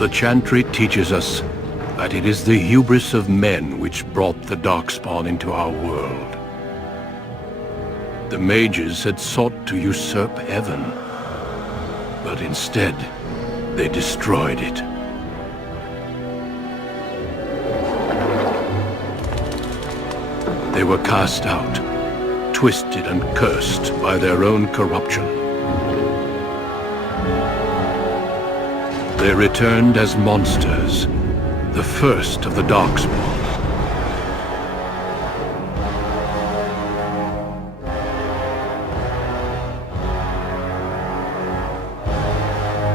The Chantry teaches us that it is the hubris of men which brought the Darkspawn into our world. The mages had sought to usurp heaven, but instead, they destroyed it. They were cast out, twisted and cursed by their own corruption. They returned as monsters, the first of the Darkspawn.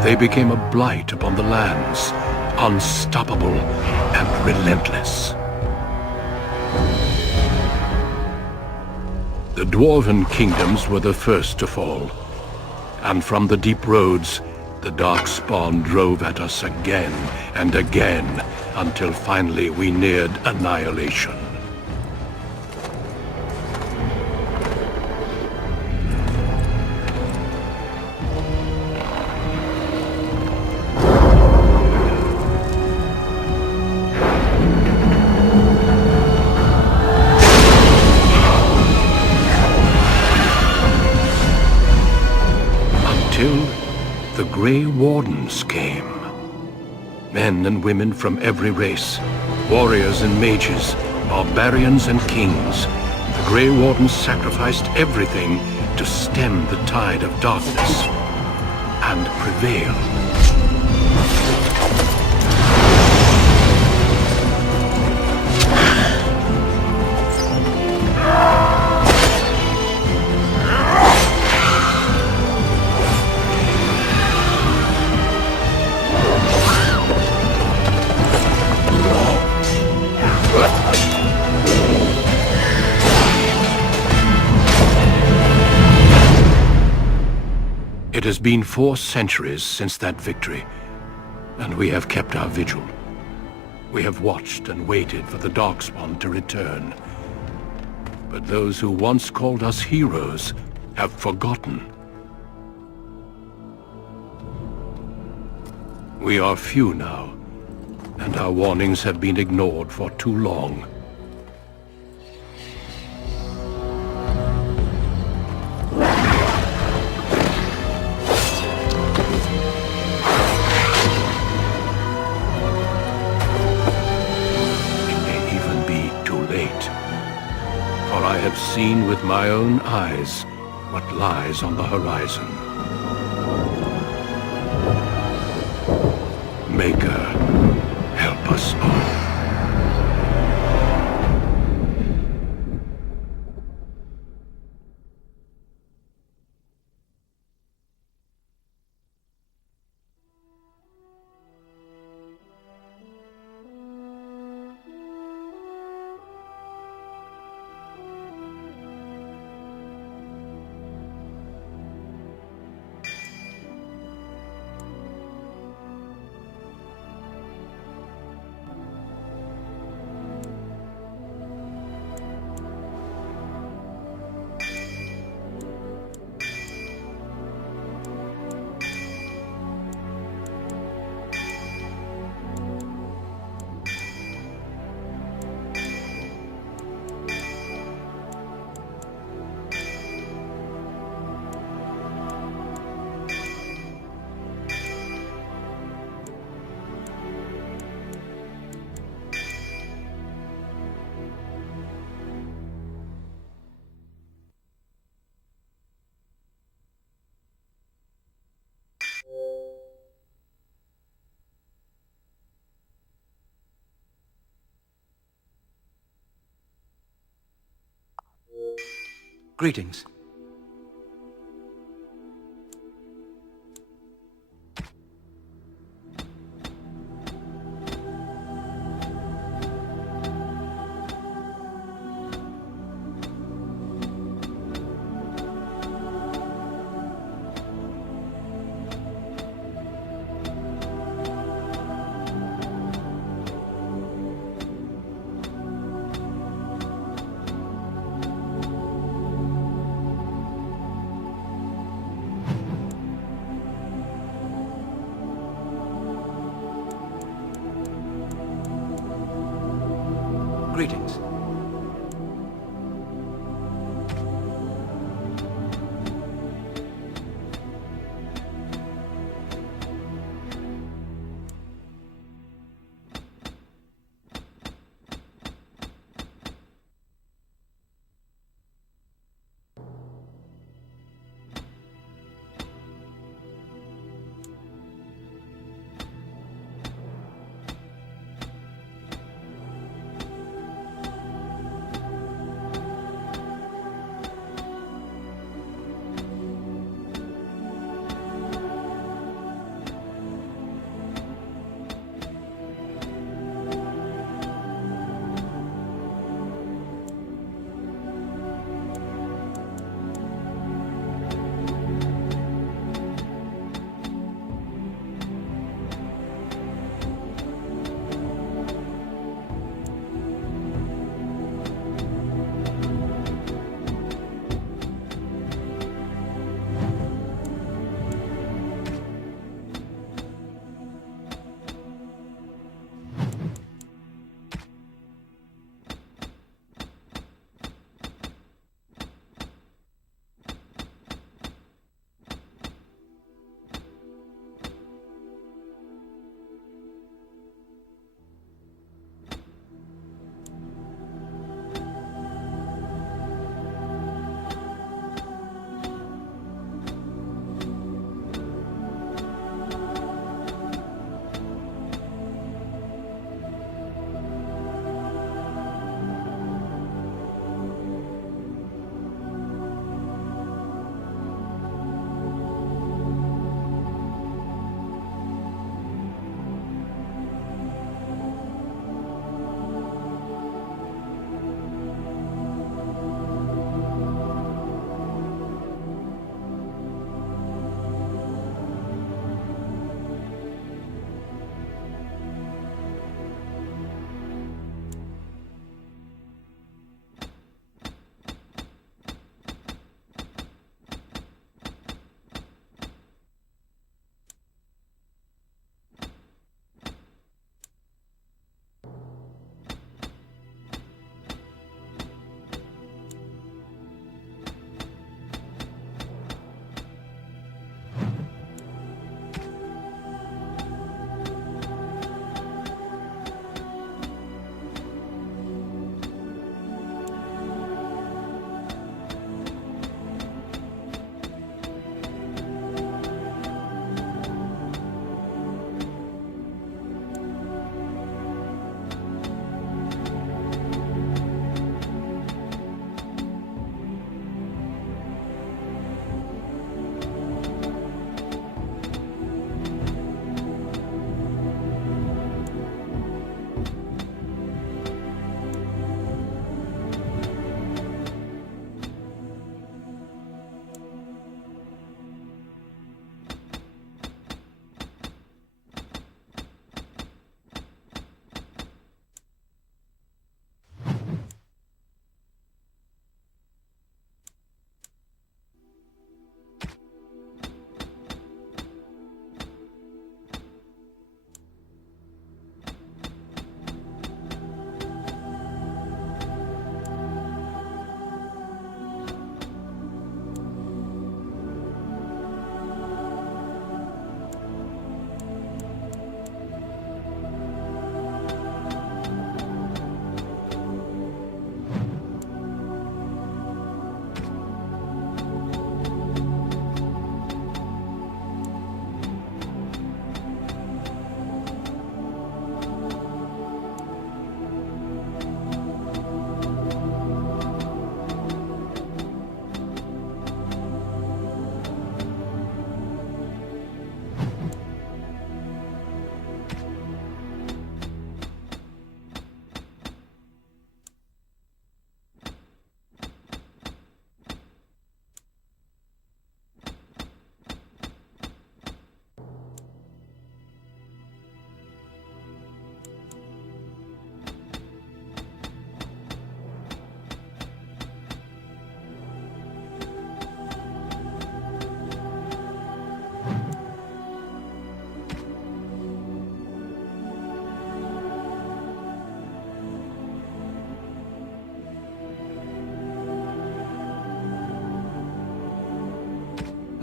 They became a blight upon the lands, unstoppable and relentless. The Dwarven kingdoms were the first to fall, and from the deep roads, the Darkspawn drove at us again and again, until finally we neared annihilation. Until the Grey Wardens came. Men and women from every race, warriors and mages, barbarians and kings. The Grey Wardens sacrificed everything to stem the tide of darkness and prevailed. It has been 4 centuries since that victory, and we have kept our vigil. We have watched and waited for the Darkspawn to return. But those who once called us heroes have forgotten. We are few now, and our warnings have been ignored for too long. I have seen with my own eyes what lies on the horizon. Maker, help us all. Greetings. Greetings.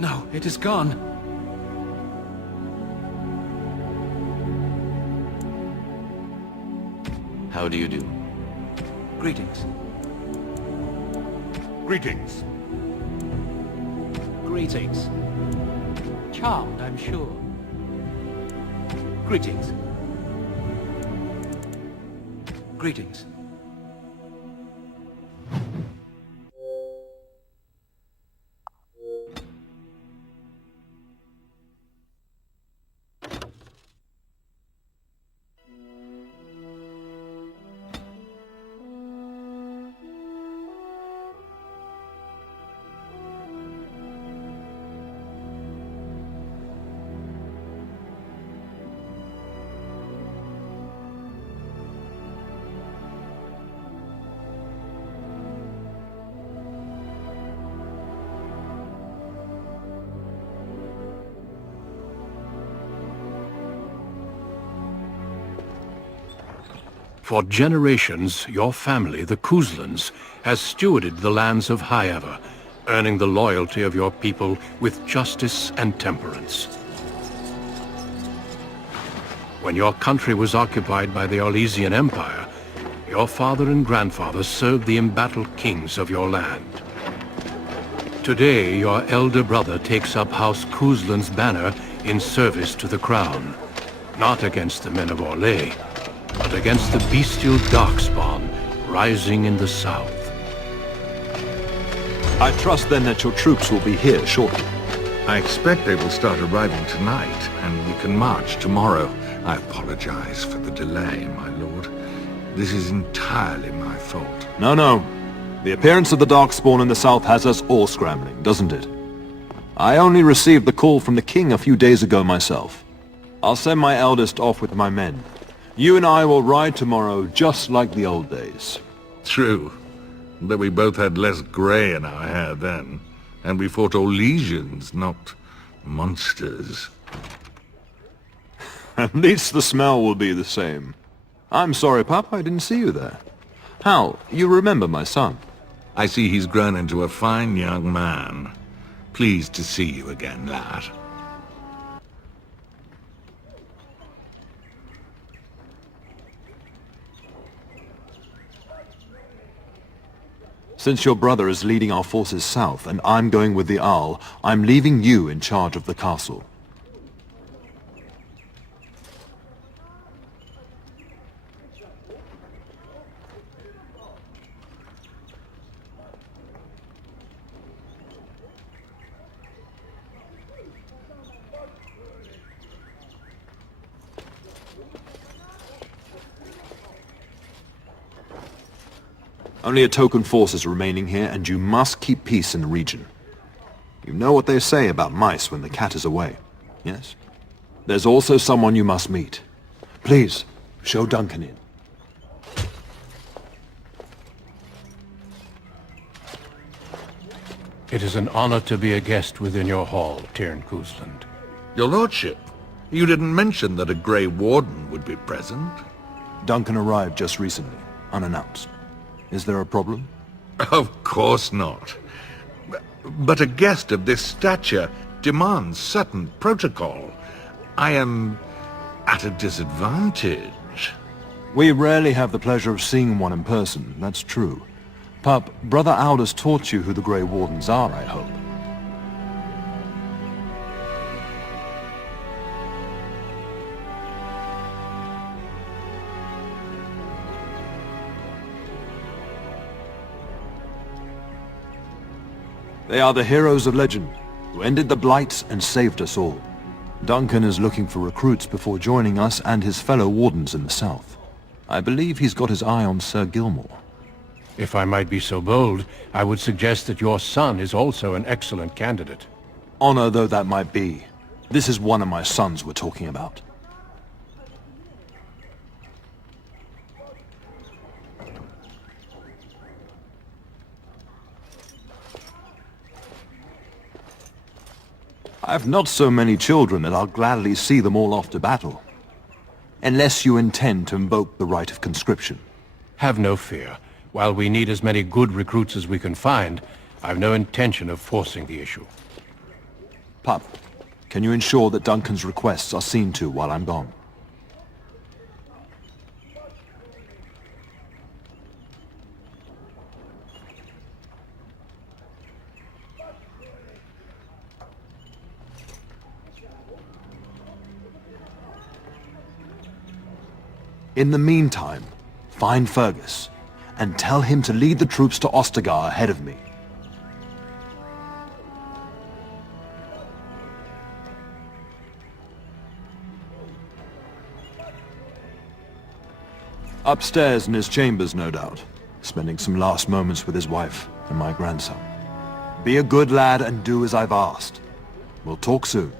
No, it is gone. How do you do? Greetings. Greetings. Greetings. Charmed, I'm sure. Greetings. Greetings. For generations, your family, the Kuzlans, has stewarded the lands of Highever, earning the loyalty of your people with justice and temperance. When your country was occupied by the Orlesian Empire, your father and grandfather served the embattled kings of your land. Today, your elder brother takes up House Kuzlan's banner in service to the crown, not against the men of Orlais, but against the bestial darkspawn rising in the south. I trust then that your troops will be here shortly. I expect they will start arriving tonight, and we can march tomorrow. I apologize for the delay, my lord. This is entirely my fault. No. The appearance of the Darkspawn in the south has us all scrambling, doesn't it? I only received the call from the king a few days ago myself. I'll send my eldest off with my men. You and I will ride tomorrow just like the old days. True, but we both had less grey in our hair then, and we fought Orlesians, not monsters. At least the smell will be the same. I'm sorry, Pup, I didn't see you there. Hal, you remember my son? I see he's grown into a fine young man. Pleased to see you again, lad. Since your brother is leading our forces south and I'm going with the Arl, I'm leaving you in charge of the castle. Only a token force is remaining here, and you must keep peace in the region. You know what they say about mice when the cat is away, yes? There's also someone you must meet. Please, show Duncan in. It is an honor to be a guest within your hall, Tyrn Kuzland. Your lordship, you didn't mention that a Grey Warden would be present. Duncan arrived just recently, unannounced. Is there a problem? Of course not. But a guest of this stature demands certain protocol. I am at a disadvantage. We rarely have the pleasure of seeing one in person, that's true. Pup, Brother Aldous taught you who the Grey Wardens are, I hope. They are the heroes of legend, who ended the Blights and saved us all. Duncan is looking for recruits before joining us and his fellow wardens in the south. I believe he's got his eye on Sir Gilmore. If I might be so bold, I would suggest that your son is also an excellent candidate. Honor though that might be, this is one of my sons we're talking about. I've not so many children that I'll gladly see them all off to battle. Unless you intend to invoke the right of conscription. Have no fear. While we need as many good recruits as we can find, I've no intention of forcing the issue. Pup, can you ensure that Duncan's requests are seen to while I'm gone? In the meantime, find Fergus, and tell him to lead the troops to Ostagar ahead of me. Upstairs in his chambers, no doubt, spending some last moments with his wife and my grandson. Be a good lad and do as I've asked. We'll talk soon.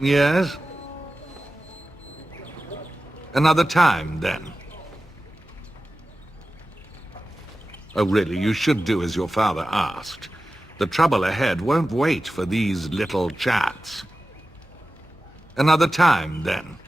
Yes? Another time, then. Oh, really, you should do as your father asked. The trouble ahead won't wait for these little chats. Another time, then.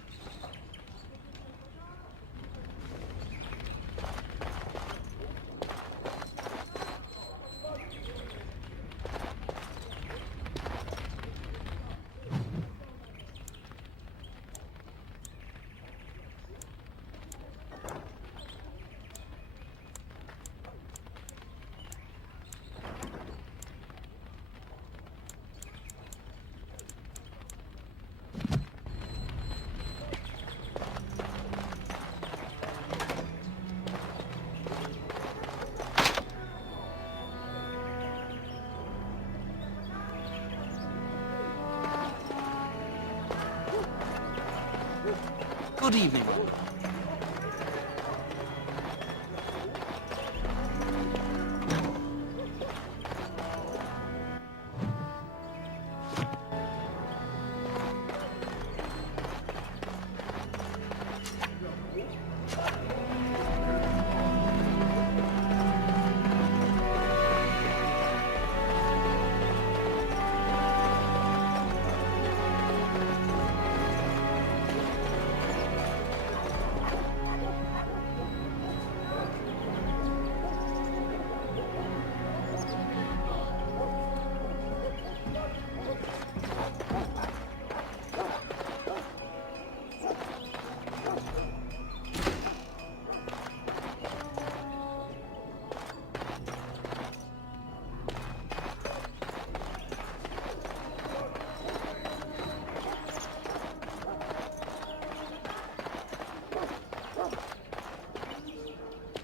Good evening.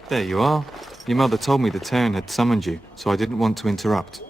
There you are. Your mother told me the Terran had summoned you, so I didn't want to interrupt.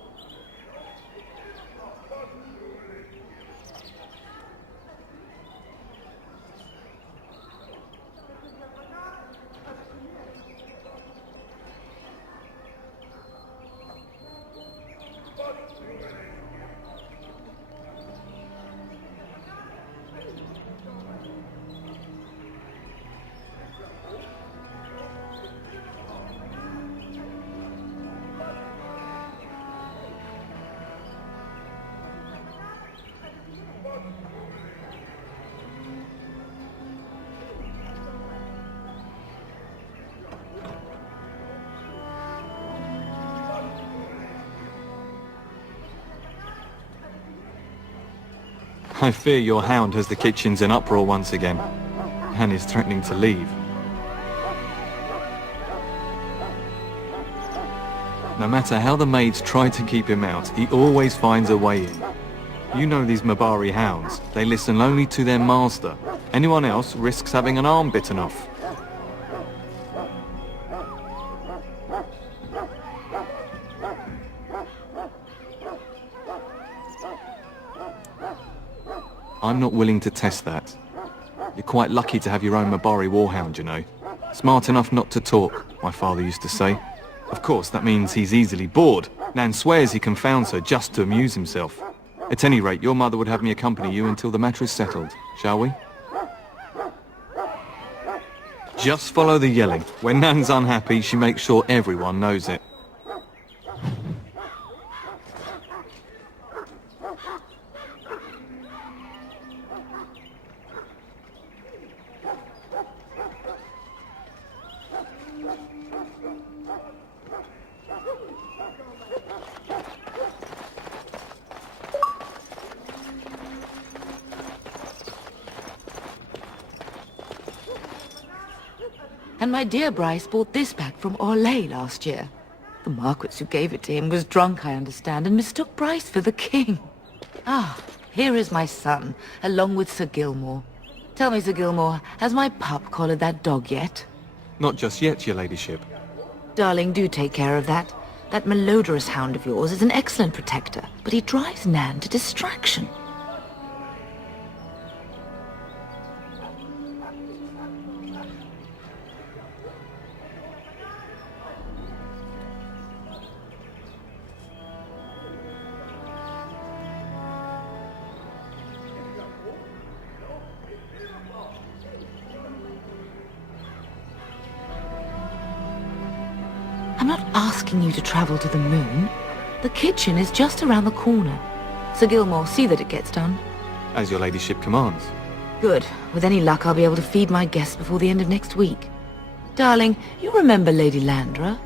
I fear your hound has the kitchens in uproar once again, and is threatening to leave. No matter how the maids try to keep him out, he always finds a way in. You know these Mabari hounds. They listen only to their master. Anyone else risks having an arm bitten off. I'm not willing to test that. You're quite lucky to have your own Mabari warhound, you know. Smart enough not to talk, my father used to say. Of course, that means he's easily bored. Nan swears he confounds her just to amuse himself. At any rate, your mother would have me accompany you until the matter is settled, shall we? Just follow the yelling. When Nan's unhappy, she makes sure everyone knows it. And my dear Bryce bought this back from Orlais last year. The Marquis who gave it to him was drunk, I understand, and mistook Bryce for the king. Ah, here is my son, along with Sir Gilmore. Tell me, Sir Gilmore, has my pup collared that dog yet? Not just yet, your ladyship. Darling, do take care of that. That malodorous hound of yours is an excellent protector, but he drives Nan to distraction. I'm not asking you to travel to the moon. The kitchen is just around the corner. Sir Gilmore, see that it gets done. As your ladyship commands. Good. With any luck, I'll be able to feed my guests before the end of next week. Darling, you remember Lady Landra?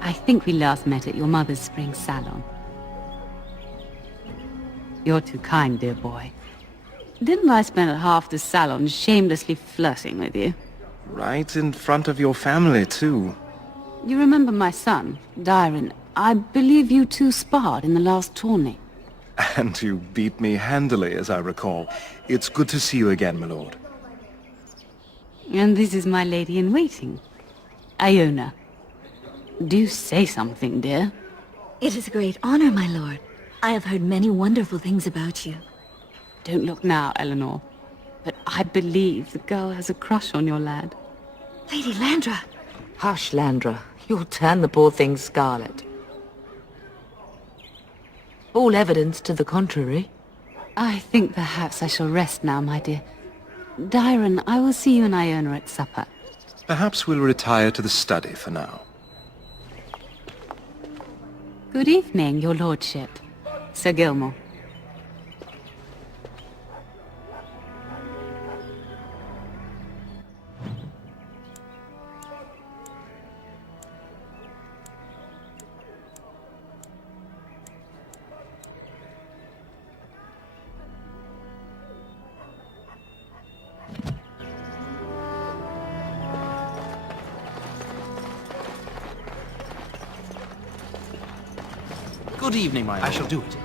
I think we last met at your mother's spring salon. You're too kind, dear boy. Didn't I spend half the salon shamelessly flirting with you? Right in front of your family, too. You remember my son, Dyron? I believe you two sparred in the last tourney. And you beat me handily, as I recall. It's good to see you again, my lord. And this is my lady-in-waiting, Iona. Do say something, dear. It is a great honor, my lord. I have heard many wonderful things about you. Don't look now, Eleanor. But I believe the girl has a crush on your lad. Lady Landra! Hush, Landra. You'll turn the poor thing scarlet. All evidence to the contrary. I think perhaps I shall rest now, my dear. Dyron, I will see you and Iona at supper. Perhaps we'll retire to the study for now. Good evening, your lordship. Sir Gilmore. Good evening, my lord. I shall do it.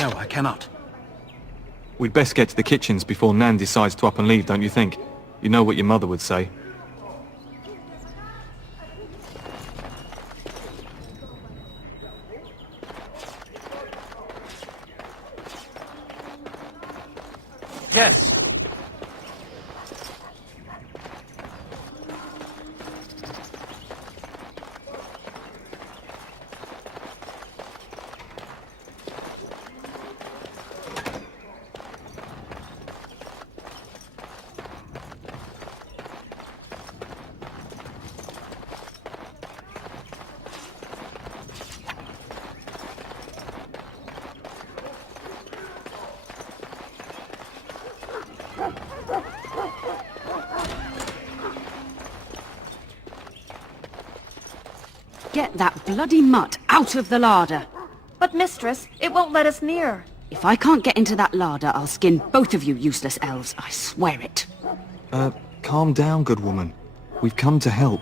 No, I cannot. We'd best get to the kitchens before Nan decides to up and leave, don't you think? You know what your mother would say. Yes. Get that bloody mutt out of the larder. But mistress, it won't let us near. If I can't get into that larder, I'll skin both of you useless elves. I swear it. Calm down, good woman. We've come to help.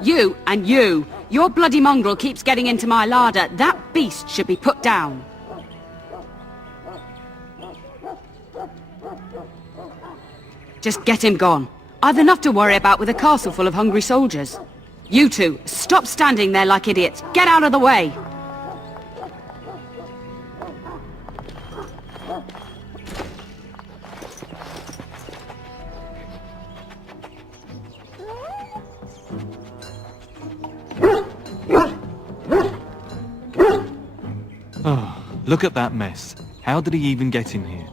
You and you! Your bloody mongrel keeps getting into my larder. That beast should be put down. Just get him gone. I've enough to worry about with a castle full of hungry soldiers. You two, stop standing there like idiots. Get out of the way! Oh, look at that mess. How did he even get in here?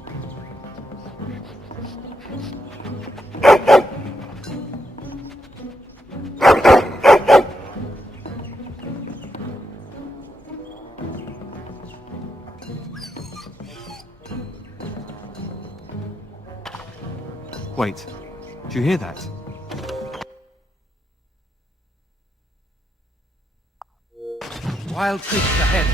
Wait, do you hear that? Wild creatures ahead.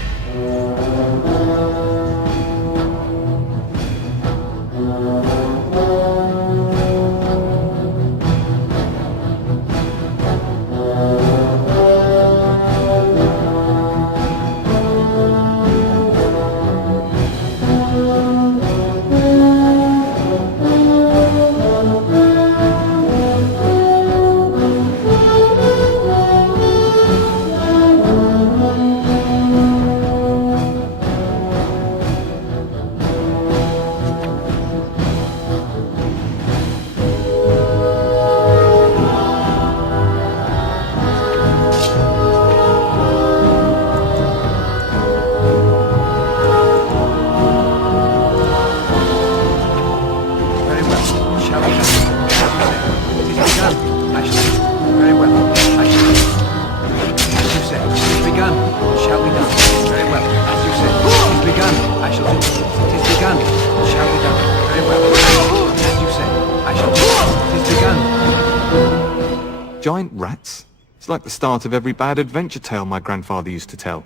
Giant rats? It's like the start of every bad adventure tale my grandfather used to tell.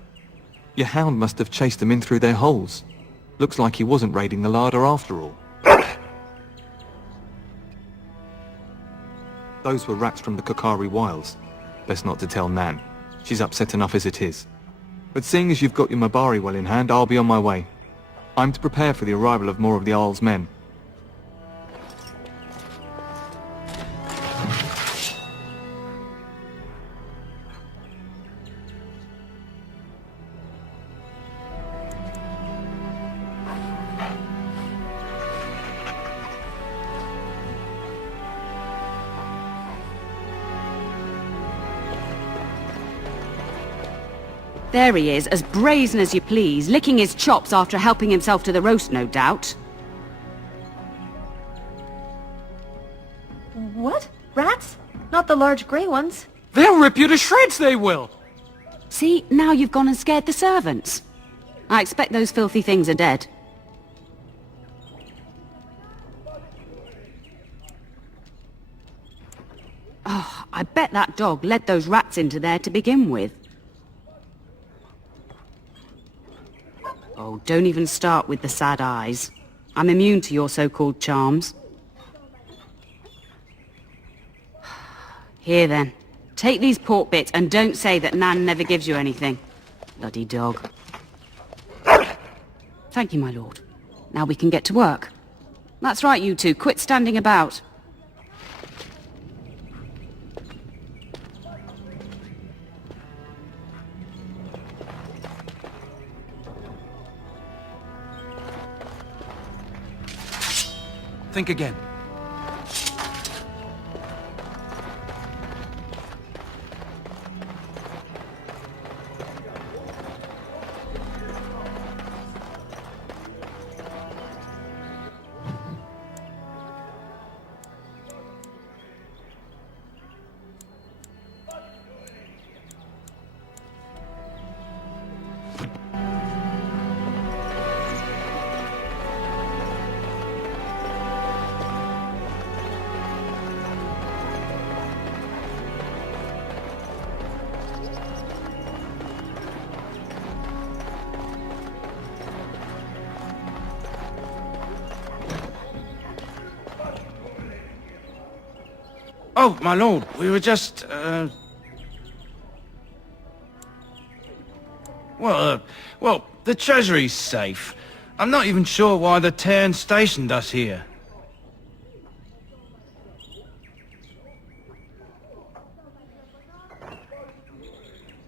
Your hound must have chased them in through their holes. Looks like he wasn't raiding the larder after all. Those were rats from the Kokari Wilds. Best not to tell Nan. She's upset enough as it is. But seeing as you've got your Mabari well in hand, I'll be on my way. I'm to prepare for the arrival of more of the Isle's men. There he is, as brazen as you please, licking his chops after helping himself to the roast, no doubt. What? Rats? Not the large grey ones? They'll rip you to shreds, they will! See, now you've gone and scared the servants. I expect those filthy things are dead. Oh, I bet that dog led those rats into there to begin with. Oh, don't even start with the sad eyes. I'm immune to your so-called charms. Here then, take these pork bits and don't say that Nan never gives you anything. Bloody dog. Thank you, my lord. Now we can get to work. That's right, you two. Quit standing about. Think again. Oh, my lord, we were just, well, the treasury's safe. I'm not even sure why the Terran stationed us here.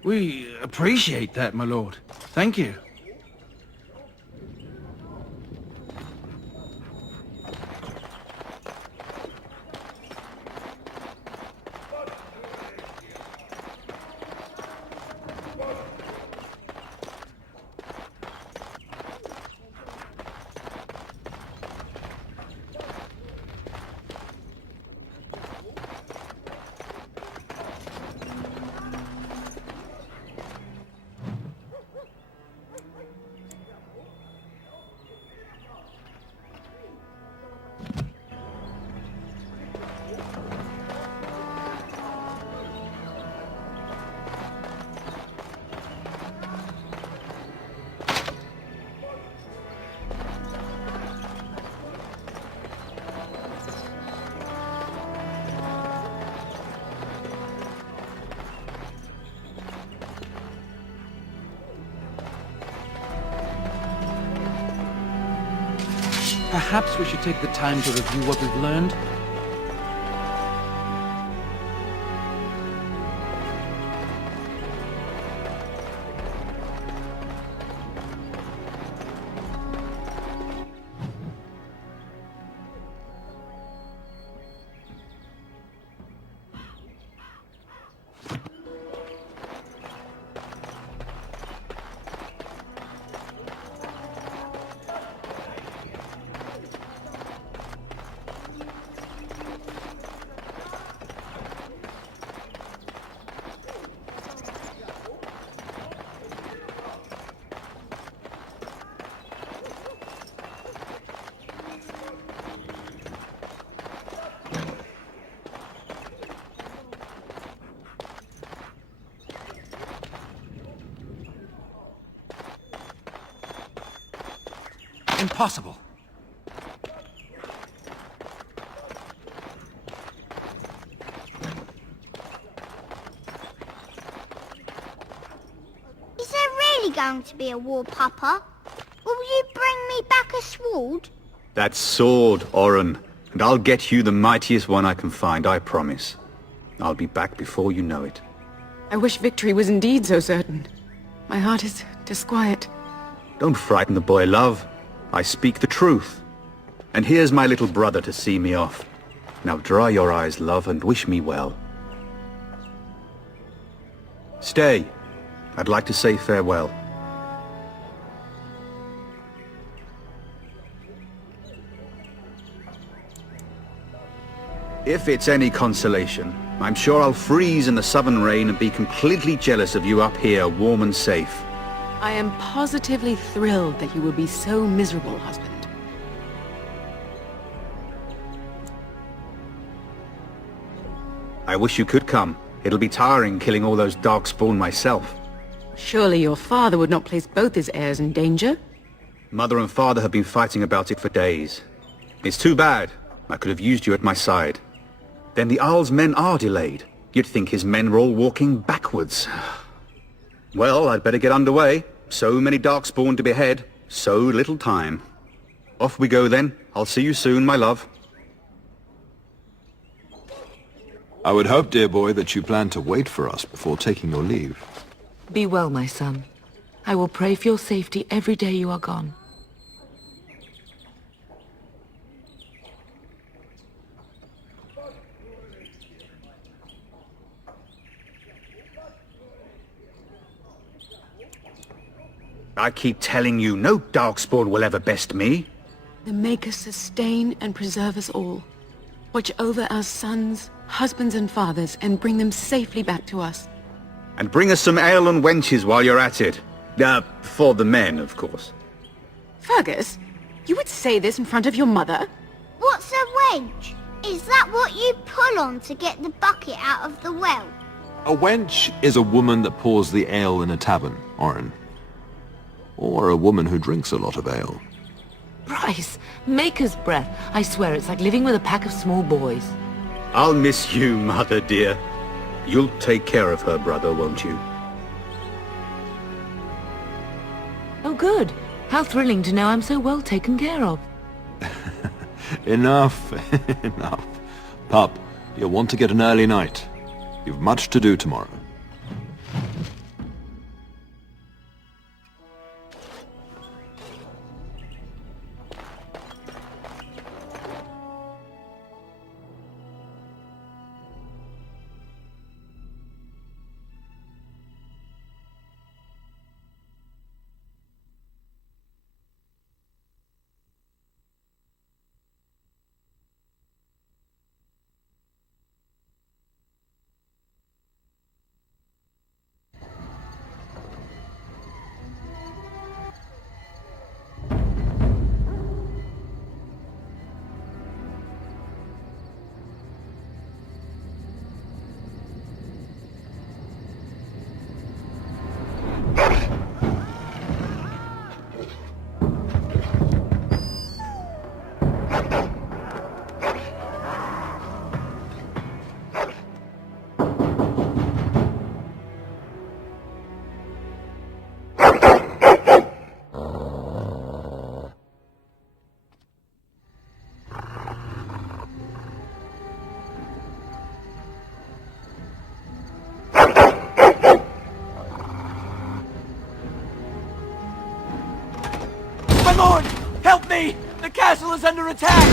We appreciate that, my lord. Thank you. Perhaps we should take the time to review what we've learned. Impossible. Is there really going to be a war, Papa? Will you bring me back a sword? That sword, Oren, and I'll get you the mightiest one I can find, I promise. I'll be back before you know it. I wish victory was indeed so certain. My heart is disquiet. Don't frighten the boy, love. I speak the truth. And here's my little brother to see me off. Now dry your eyes, love, and wish me well. Stay. I'd like to say farewell. If it's any consolation, I'm sure I'll freeze in the southern rain and be completely jealous of you up here, warm and safe. I am positively thrilled that you will be so miserable, husband. I wish you could come. It'll be tiring killing all those darkspawn myself. Surely your father would not place both his heirs in danger? Mother and father have been fighting about it for days. It's too bad. I could have used you at my side. Then the Arl's men are delayed. You'd think his men were all walking backwards. Well, I'd better get underway. So many darkspawn to behead, so little time. Off we go then. I'll see you soon, my love. I would hope, dear boy, that you plan to wait for us before taking your leave. Be well, my son. I will pray for your safety every day you are gone. I keep telling you, no darkspawn will ever best me. The Maker sustain and preserve us all. Watch over our sons, husbands and fathers, and bring them safely back to us. And bring us some ale and wenches while you're at it. For the men, of course. Fergus, you would say this in front of your mother? What's a wench? Is that what you pull on to get the bucket out of the well? A wench is a woman that pours the ale in a tavern, Oren. Or a woman who drinks a lot of ale. Bryce, Maker's breath. I swear it's like living with a pack of small boys. I'll miss you, mother dear. You'll take care of her, brother, won't you? Oh, good. How thrilling to know I'm so well taken care of. Enough, enough. Pup, you'll want to get an early night. You've much to do tomorrow. Lord! Help me! The castle is under attack!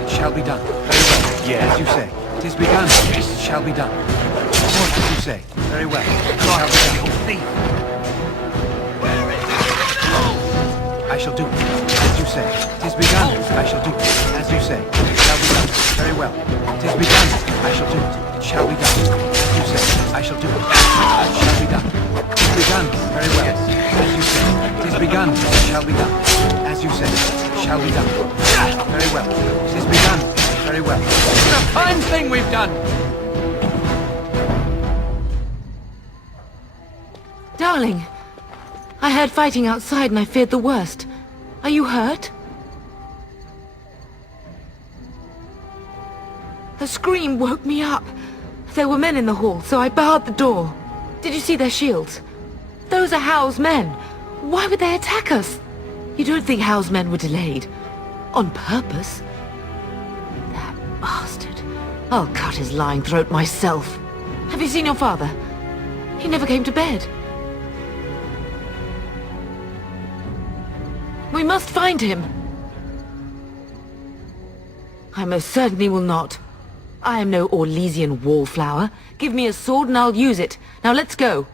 It shall be done. Very well. Yes. As you say. It is begun. Yes. It shall be done. As you say. Very well. It shall be done. Thief! Where is it? I shall do it. As you say. It is begun. I shall do it. As you say. It shall be done. Very well. It is begun. I shall do it. It shall be done. As you say. I shall do it. It shall be done. It is begun. Very well. As you say. It is begun. It shall be done. As you say. It shall be done. Very well. It is begun. Very well. It's a fine thing we've done. Darling, I heard fighting outside and I feared the worst. Are you hurt? A scream woke me up. There were men in the hall, so I barred the door. Did you see their shields? Those are Howe's men. Why would they attack us? You don't think Howe's men were delayed? On purpose? That bastard. I'll cut his lying throat myself. Have you seen your father? He never came to bed. We must find him. I most certainly will not. I am no Orlesian wallflower. Give me a sword and I'll use it. Now let's go.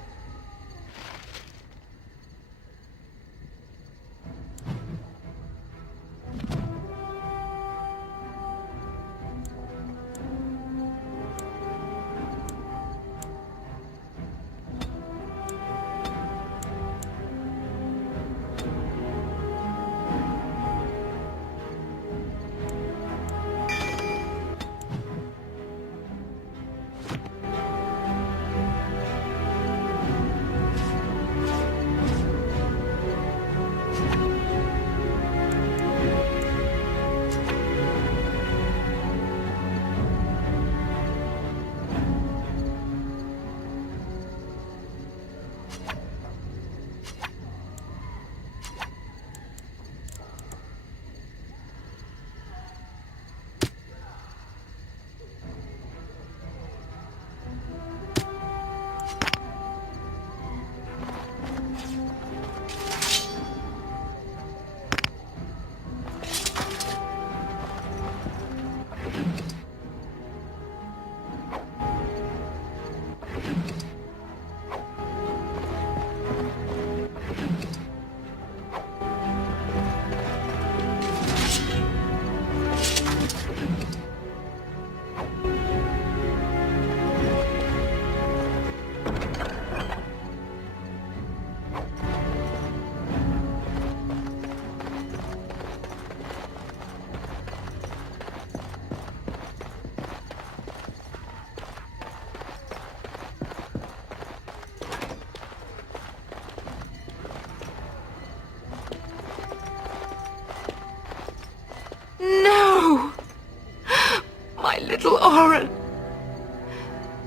Little Oren!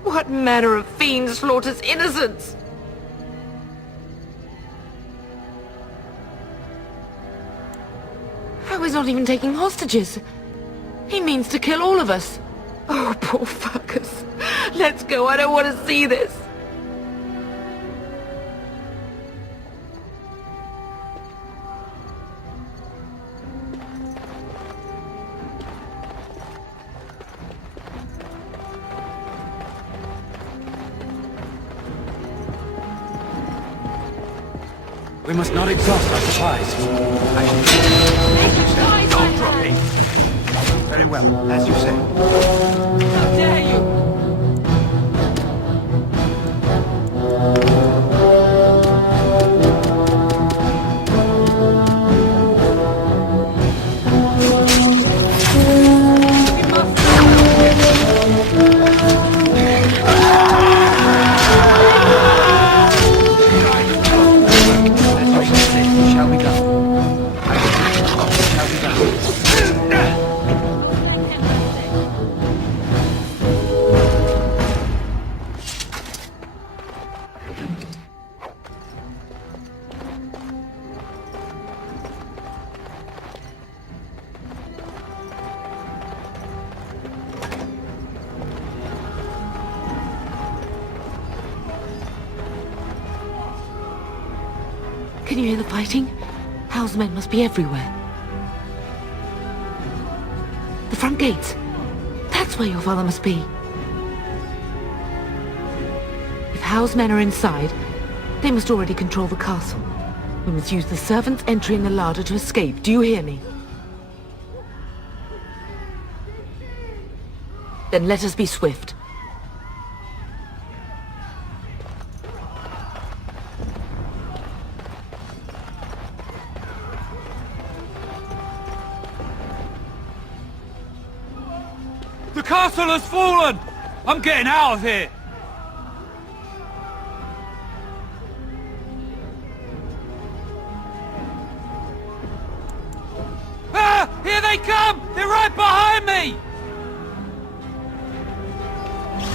What manner of fiend slaughters innocents? How is not even taking hostages? He means to kill all of us. Oh, poor fuckers. Let's go, I don't want to see this. We must not exhaust our supplies. I shall don't drop me. Very well, as you say. How dare you! Can you hear the fighting? Hal's men must be everywhere. The front gates. That's where your father must be. If Hal's men are inside, they must already control the castle. We must use the servants entering the larder to escape. Do you hear me? Then let us be swift. The castle has fallen! I'm getting out of here! Ah! Here they come! They're right behind me!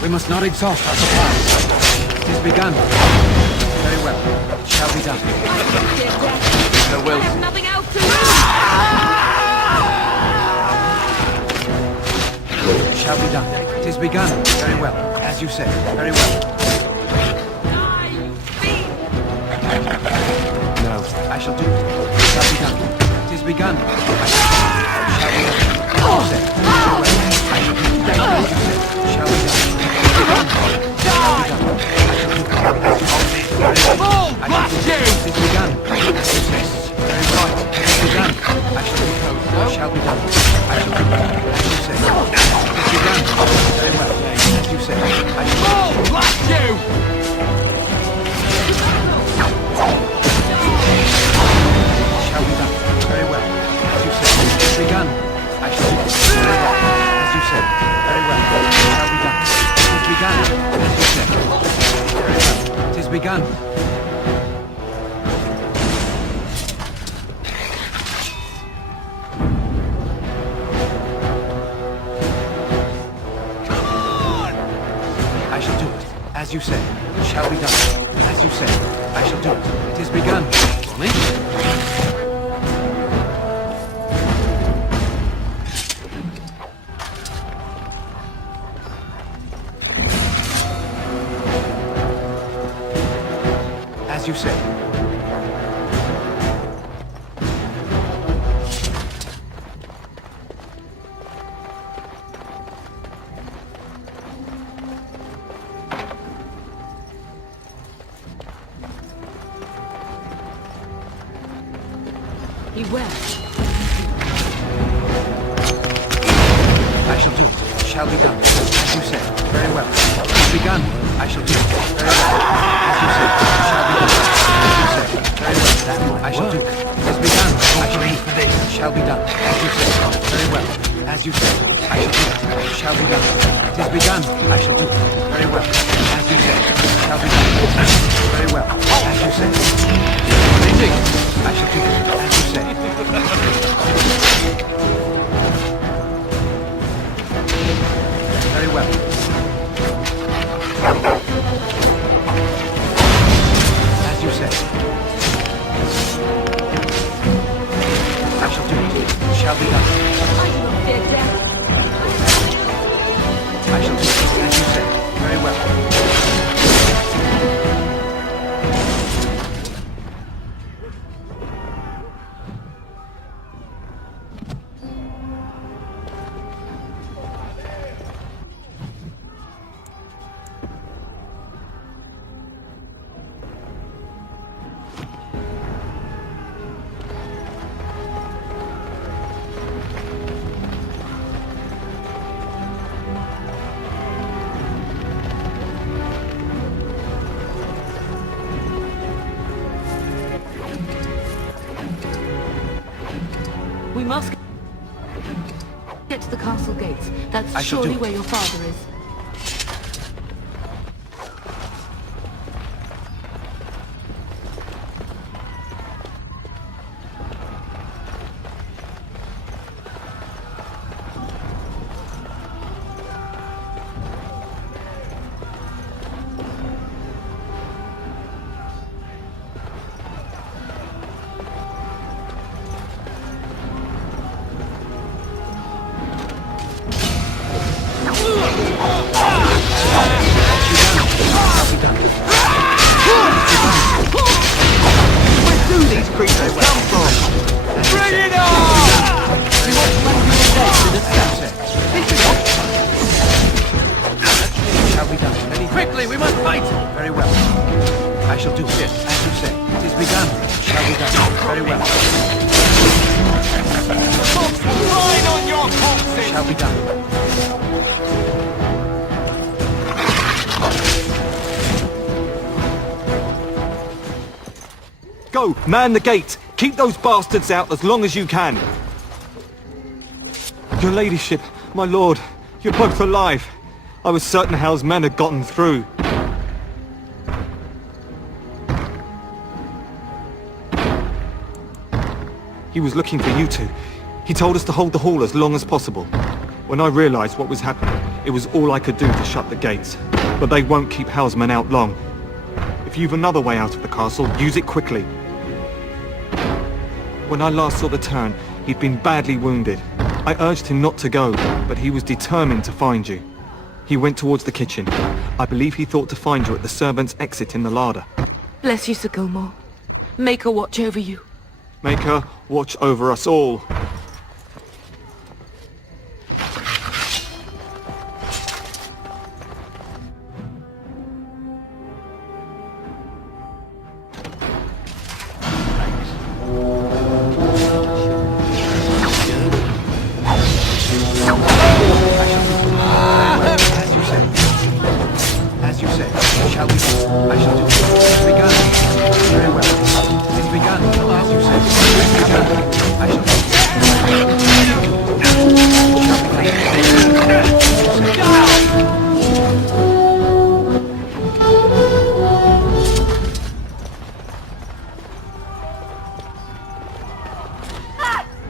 We must not exhaust our supplies. It has begun. Very well. It shall be done. There will. I have nothing else to It shall be done. It is begun. Very well. As you say. Very well. No. I shall do it. It shall be done. It is begun. I shall do it. It shall be done. As you say. Very well. I shall do it. As you say. It shall be done. Blast you! It is begun. Very right. It is begun. I shall do it. It shall be done. I shall do it. As you say. It is begun. Very well. As you say. I shall do it. Blast you! It shall be done. Very well. As you say. It is begun. I shall do it. Very well. As you say. Very well. It shall be done. It is begun. As you say. Very well. It is begun. As you say, it shall be done. As you say, I shall do it. It is begun. As you say. Beware. I shall do it. It shall be done. As you say. Very well. It is begun. I shall do it. Very well. As you say. It shall be done. As you say. Very well. I shall do it. It is begun. I shall do it. It shall be done. As you say. Very well. As you say. I shall do it. It shall be done. It is begun. I shall do it. Very well. As you say. It shall be done. Very well. As you say. I shall do it. As you say. Very well. As you say. I shall do it. It shall be done. I do not fear death. I shall do it. As you say. Very well. We must get to the castle gates. That's I shall do surely it. where your father is. go! Man the gate! Keep those bastards out as long as you can! Your ladyship, my lord, you're both alive. I was certain Hal's men had gotten through. He was looking for you two. He told us to hold the hall as long as possible. When I realized what was happening, it was all I could do to shut the gates. But they won't keep Hal's men out long. If you've another way out of the castle, use it quickly. When I last saw the Turn, he'd been badly wounded. I urged him not to go, but he was determined to find you. He went towards the kitchen. I believe he thought to find you at the servants' exit in the larder. Bless you, Sir Gilmore. Make her watch over you. Make her watch over us all. As you say, shall we? I shall do it. It's begun. Very well. It's begun. As you say. It's begun. I shall do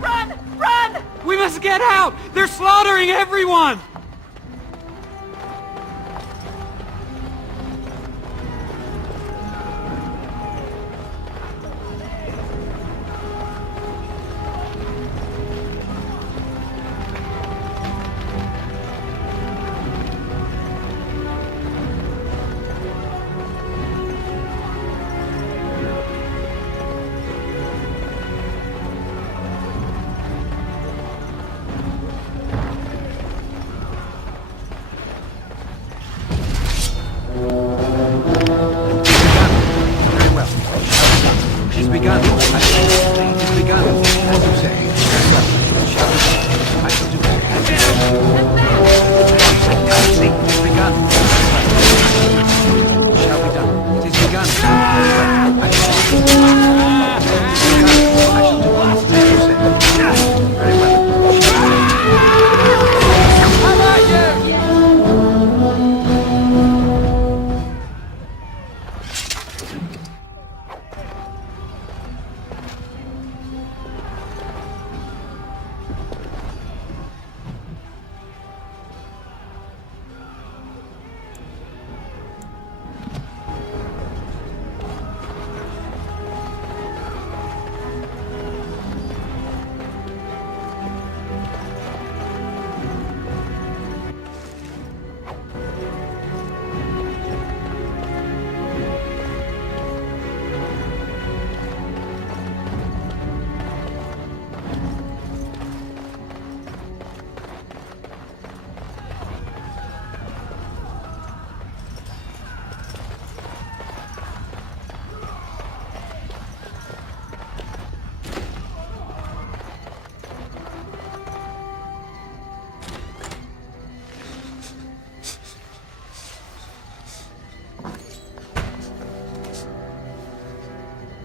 Run! Run! We must get out! They're slaughtering everyone! It's begun. It's begun. As you say. Very well. Shall we? I shall do it. It's begun. Shall be done. It is begun. I shall do it. I shall do it. As you say. Very well. How about you?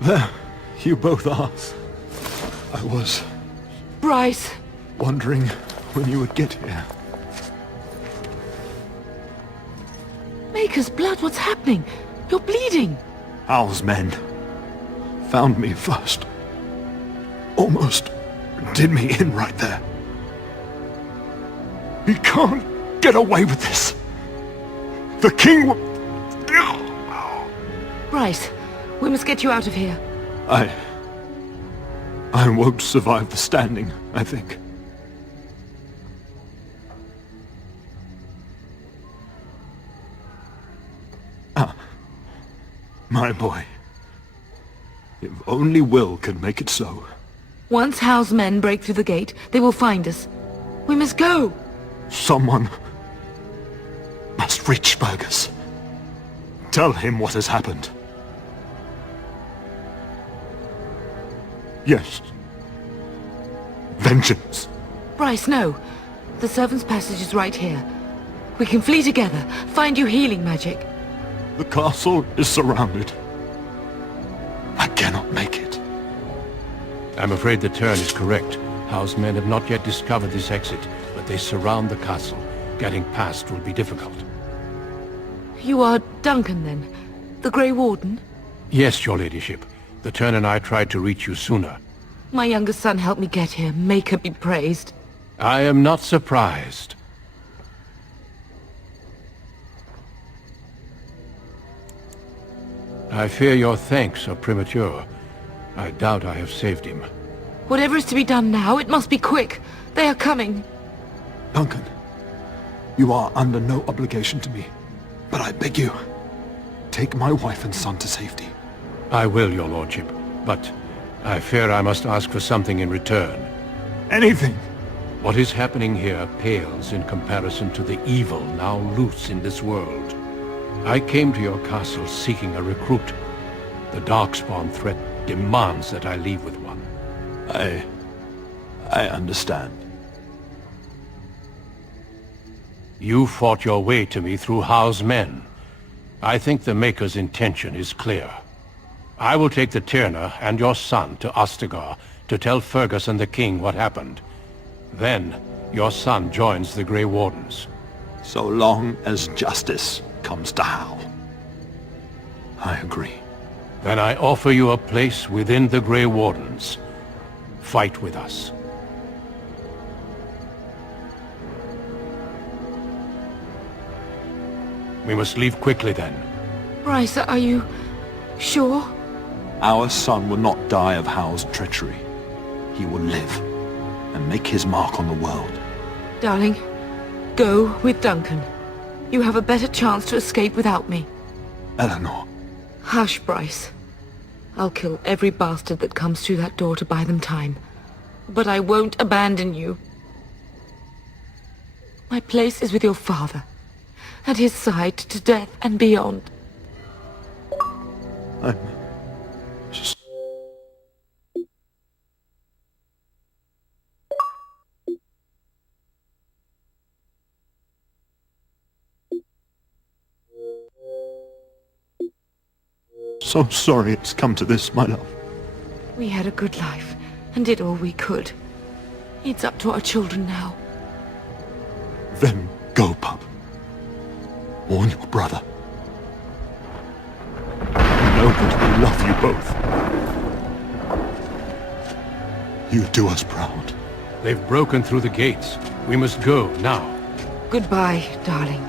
There, you both are. I was Bryce! wondering when you would get here. Maker's blood, what's happening? You're bleeding! Hal's men found me first. Almost did me in right there. He can't get away with this. The king will... Bryce, we must get you out of here. I won't survive the standing, I think. My boy. If only Will can make it so. Once Hal's men break through the gate, they will find us. We must go! Someone must reach Fergus. Tell him what has happened. Yes. Vengeance. Bryce, no. The servants' passage is right here. We can flee together, find you healing magic. The castle is surrounded. I cannot make it. I'm afraid the turn is correct. Howe's men have not yet discovered this exit, but they surround the castle. Getting past will be difficult. You are Duncan, then? The Grey Warden? Yes, your ladyship. The turn and I tried to reach you sooner. My younger son helped me get here. Make her be praised. I am not surprised. I fear your thanks are premature. I doubt I have saved him. Whatever is to be done now, it must be quick. They are coming. Duncan, you are under no obligation to me. But I beg you, take my wife and son to safety. I will, your lordship. But I fear I must ask for something in return. Anything! What is happening here pales in comparison to the evil now loose in this world. I came to your castle seeking a recruit. The Darkspawn threat demands that I leave with one. I understand. You fought your way to me through Howe's men. I think the Maker's intention is clear. I will take the Tyrna and your son to Ostagar to tell Fergus and the King what happened. Then, your son joins the Grey Wardens. So long as justice comes to Howe. I agree. Then I offer you a place within the Grey Wardens. Fight with us. We must leave quickly then. Bryce, are you sure? Our son will not die of Howe's treachery. He will live and make his mark on the world. Darling, go with Duncan. You have a better chance to escape without me. Eleanor. Hush, Bryce. I'll kill every bastard that comes through that door to buy them time. But I won't abandon you. My place is with your father. At his side to death and beyond. I'm just... so sorry it's come to this, my love. We had a good life, and did all we could. It's up to our children now. Then go, pup. Warn your brother. Know that we love you both. You do us proud. They've broken through the gates. We must go now. Goodbye, darling.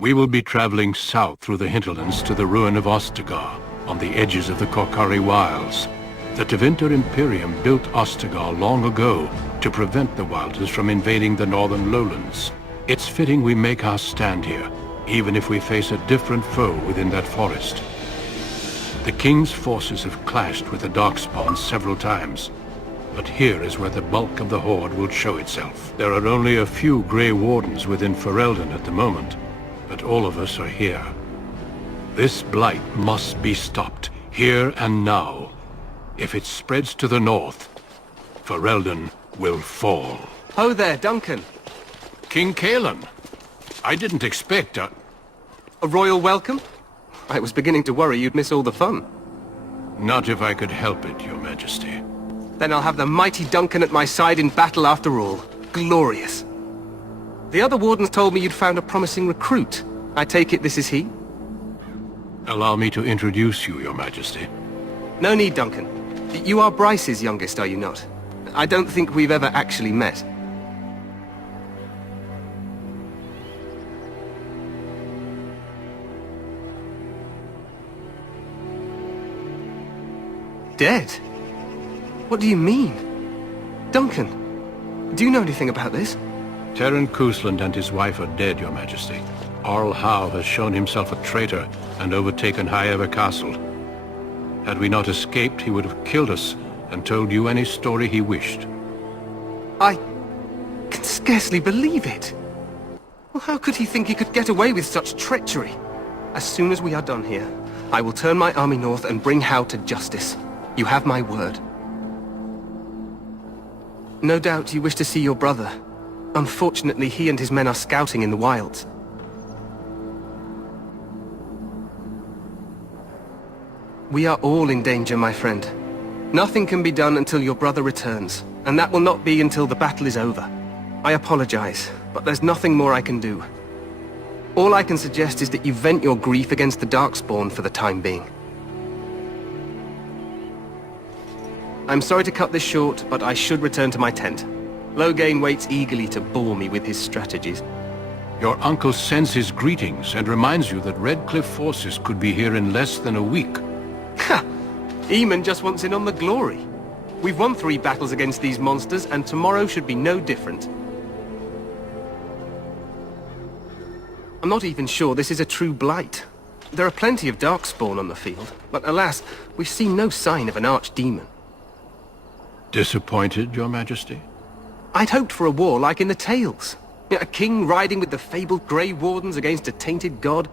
We will be traveling south through the hinterlands to the ruin of Ostagar, on the edges of the Korkari Wilds. The Tevinter Imperium built Ostagar long ago to prevent the Wilders from invading the northern lowlands. It's fitting we make our stand here, even if we face a different foe within that forest. The King's forces have clashed with the Darkspawn several times, but here is where the bulk of the Horde will show itself. There are only a few Grey Wardens within Ferelden at the moment, but all of us are here. This blight must be stopped, here and now. If it spreads to the north, Ferelden will fall. Ho there, Duncan. King Cailan. I didn't expect a royal welcome? I was beginning to worry you'd miss all the fun. Not if I could help it, Your Majesty. Then I'll have the mighty Duncan at my side in battle after all. Glorious. The other wardens told me you'd found a promising recruit. I take it this is he? Allow me to introduce you, Your Majesty. No need, Duncan. You are Bryce's youngest, are you not? I don't think we've ever actually met. Dead? What do you mean? Duncan, do you know anything about this? Terran Cousland and his wife are dead, Your Majesty. Arl Howe has shown himself a traitor and overtaken Highever Castle. Had we not escaped, he would have killed us and told you any story he wished. I can scarcely believe it. Well, how could he think he could get away with such treachery? As soon as we are done here, I will turn my army north and bring Howe to justice. You have my word. No doubt you wish to see your brother. Unfortunately, he and his men are scouting in the wilds. We are all in danger, my friend. Nothing can be done until your brother returns, and that will not be until the battle is over. I apologize, but there's nothing more I can do. All I can suggest is that you vent your grief against the Darkspawn for the time being. I'm sorry to cut this short, but I should return to my tent. Loghain waits eagerly to bore me with his strategies. Your uncle sends his greetings and reminds you that Redcliffe forces could be here in less than a week. Ha! Eamon just wants in on the glory. We've won 3 battles against these monsters, and tomorrow should be no different. I'm not even sure this is a true blight. There are plenty of Darkspawn on the field, but alas, we've seen no sign of an archdemon. Disappointed, Your Majesty? I'd hoped for a war like in the tales. A king riding with the fabled Grey Wardens against a tainted god.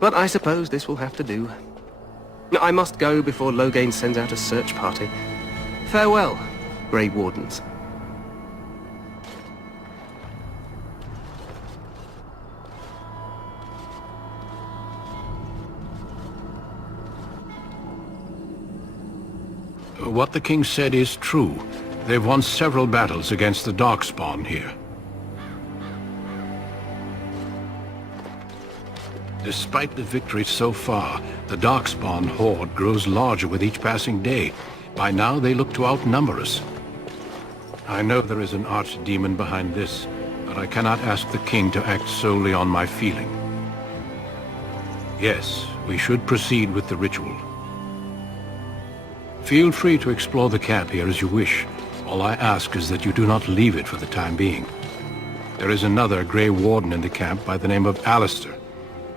But I suppose this will have to do. I must go before Loghain sends out a search party. Farewell, Grey Wardens. What the king said is true. They've won several battles against the Darkspawn here. Despite the victory so far, the Darkspawn horde grows larger with each passing day. By now, they look to outnumber us. I know there is an archdemon behind this, but I cannot ask the king to act solely on my feeling. Yes, we should proceed with the ritual. Feel free to explore the camp here as you wish. All I ask is that you do not leave it for the time being. There is another Grey Warden in the camp by the name of Alistair.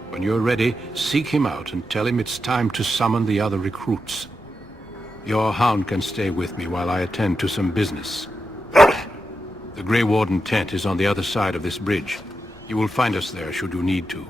When you're ready, seek him out and tell him it's time to summon the other recruits. Your hound can stay with me while I attend to some business. The Grey Warden tent is on the other side of this bridge. You will find us there should you need to.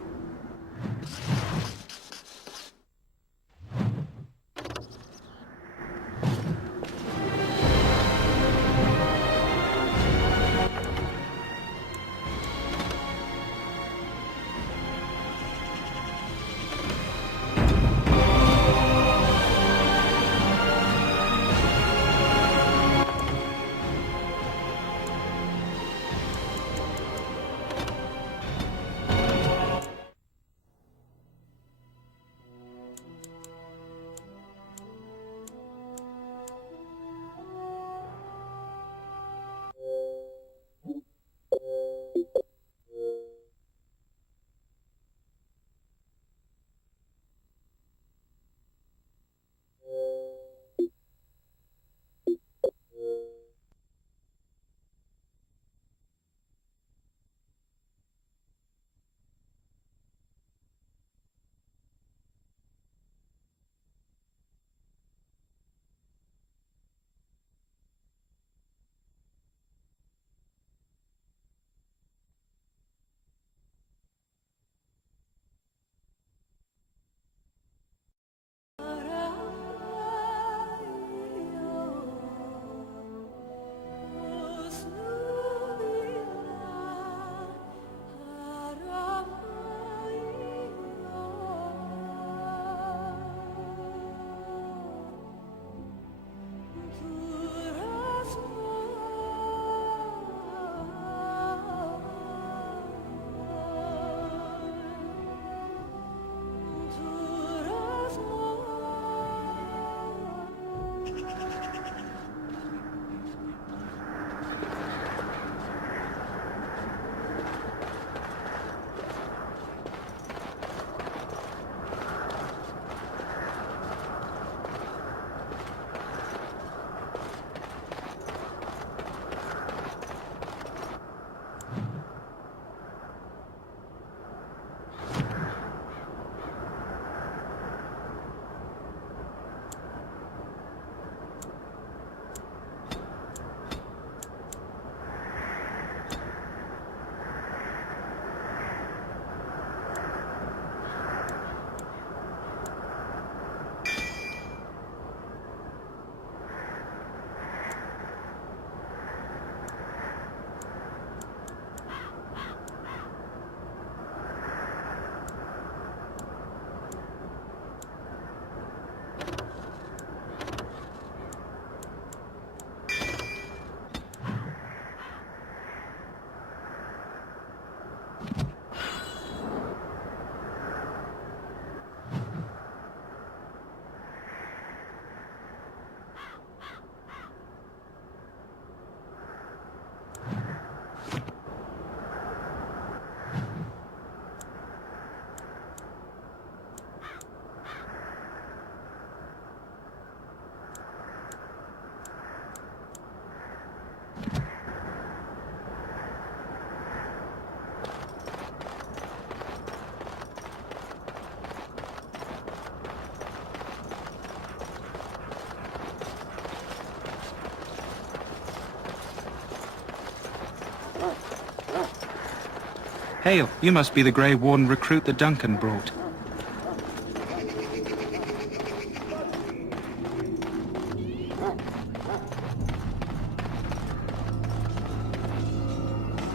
Hail, you must be the Grey Warden recruit that Duncan brought.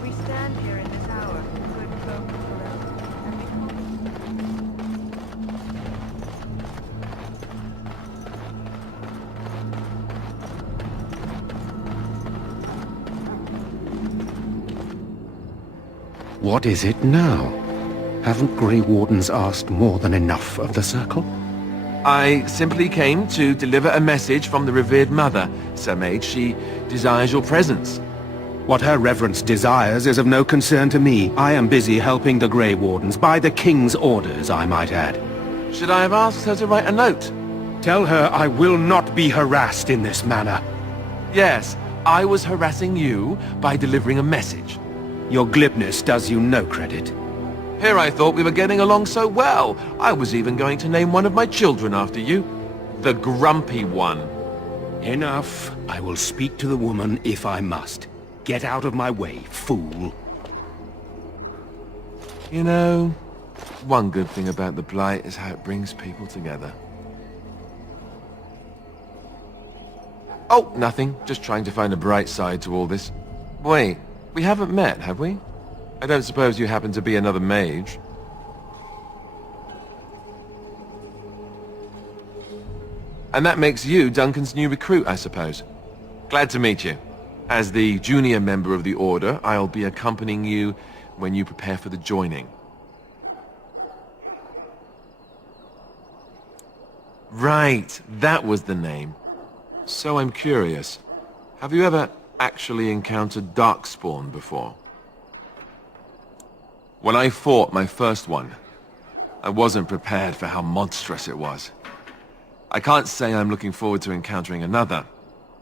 We stand here in this hour, good folk below, and What is it now? Haven't Grey Wardens asked more than enough of the Circle? I simply came to deliver a message from the revered mother, Sir Mage. She desires your presence. What her reverence desires is of no concern to me. I am busy helping the Grey Wardens, by the King's orders, I might add. Should I have asked her to write a note? Tell her I will not be harassed in this manner. Yes, I was harassing you by delivering a message. Your glibness does you no credit. Here I thought we were getting along so well. I was even going to name one of my children after you. The Grumpy One. Enough. I will speak to the woman if I must. Get out of my way, fool. You know, one good thing about the Blight is how it brings people together. Oh, nothing. Just trying to find a bright side to all this. Wait, we haven't met, have we? I don't suppose you happen to be another mage? And that makes you Duncan's new recruit, I suppose. Glad to meet you. As the junior member of the Order, I'll be accompanying you when you prepare for the joining. Right, that was the name. So I'm curious. Have you ever actually encountered Darkspawn before? When I fought my first one, I wasn't prepared for how monstrous it was. I can't say I'm looking forward to encountering another.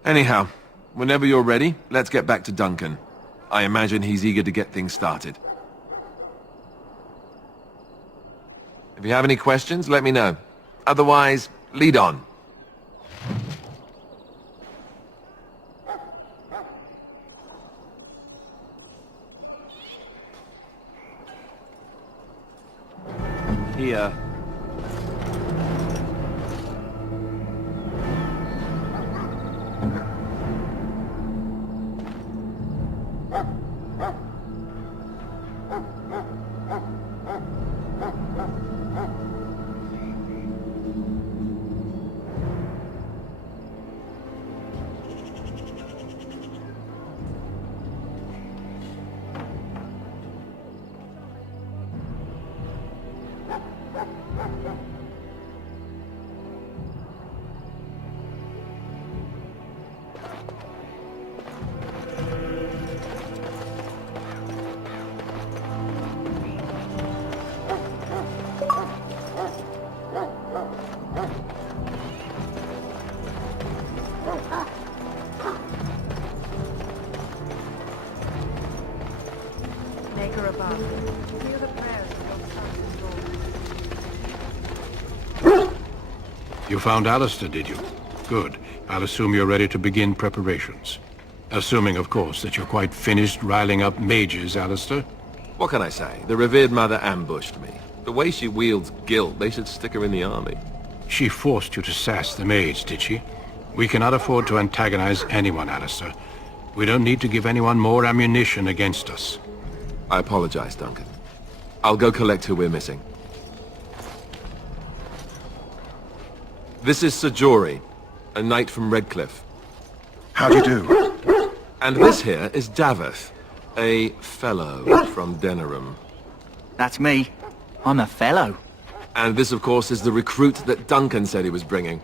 Anyhow, whenever you're ready, let's get back to Duncan. I imagine he's eager to get things started. If you have any questions, let me know. Otherwise, lead on. Here. Maker above, feel the prayers of your son. You found Alistair, did you? Good. I'll assume you're ready to begin preparations. Assuming, of course, that you're quite finished riling up mages, Alistair. What can I say? The revered mother ambushed me. The way she wields guilt, they should stick her in the army. She forced you to sass the maids, did she? We cannot afford to antagonize anyone, Alistair. We don't need to give anyone more ammunition against us. I apologize, Duncan. I'll go collect who we're missing. This is Sir Jory, a knight from Redcliffe. How do you do? And this here is Daveth, a fellow from Denerim. That's me. I'm a fellow. And this, of course, is the recruit that Duncan said he was bringing.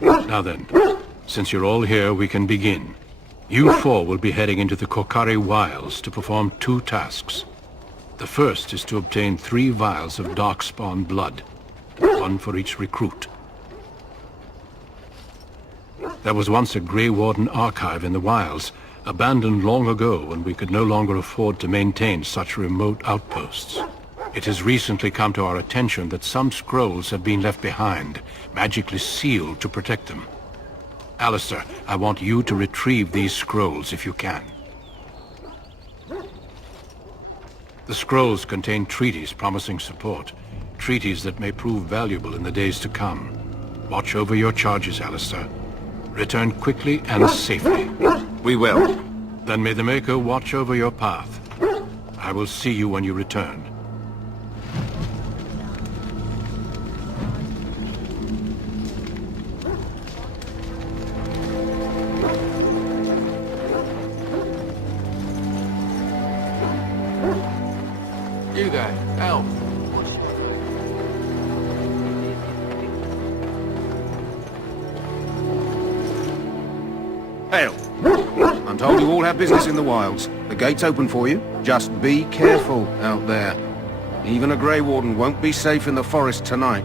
Now then, since you're all here, we can begin. You four will be heading into the Kokari Wilds to perform 2 tasks. The first is to obtain 3 vials of Darkspawn blood, 1 for each recruit. There was once a Grey Warden archive in the wilds, abandoned long ago when we could no longer afford to maintain such remote outposts. It has recently come to our attention that some scrolls have been left behind, magically sealed to protect them. Alistair, I want you to retrieve these scrolls if you can. The scrolls contain treaties promising support. Treaties that may prove valuable in the days to come. Watch over your charges, Alistair. Return quickly and safely. We will. Then may the Maker watch over your path. I will see you when you return. You there, Elf. Hail. I'm told you all have business in the wilds. The gate's open for you. Just be careful out there. Even a Grey Warden won't be safe in the forest tonight.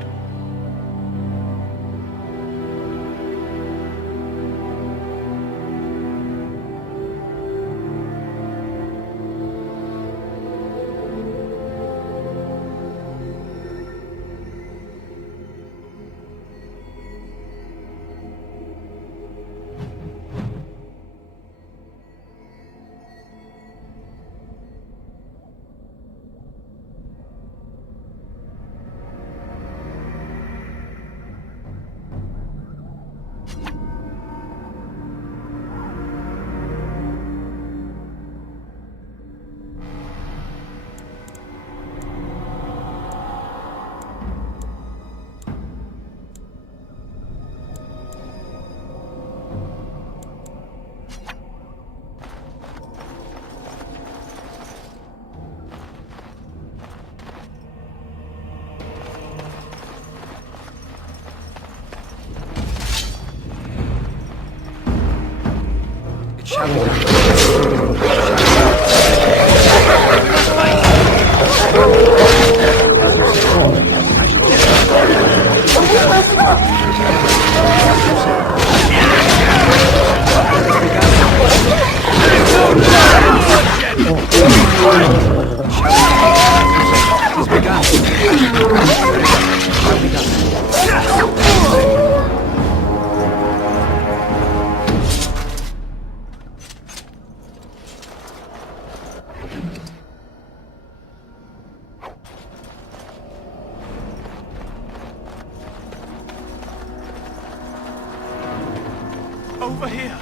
Over here.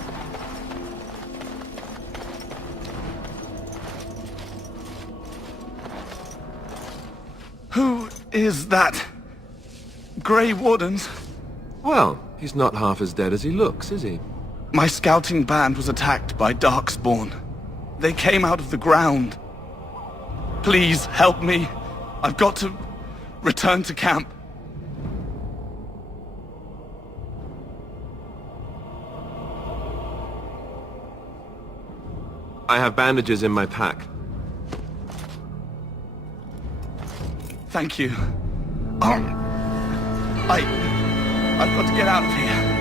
Who is that? Grey Wardens? Well, he's not half as dead as he looks, is he? My scouting band was attacked by Darkspawn. They came out of the ground. Please, help me. I've got to return to camp. I have bandages in my pack. Thank you. I've got to get out of here.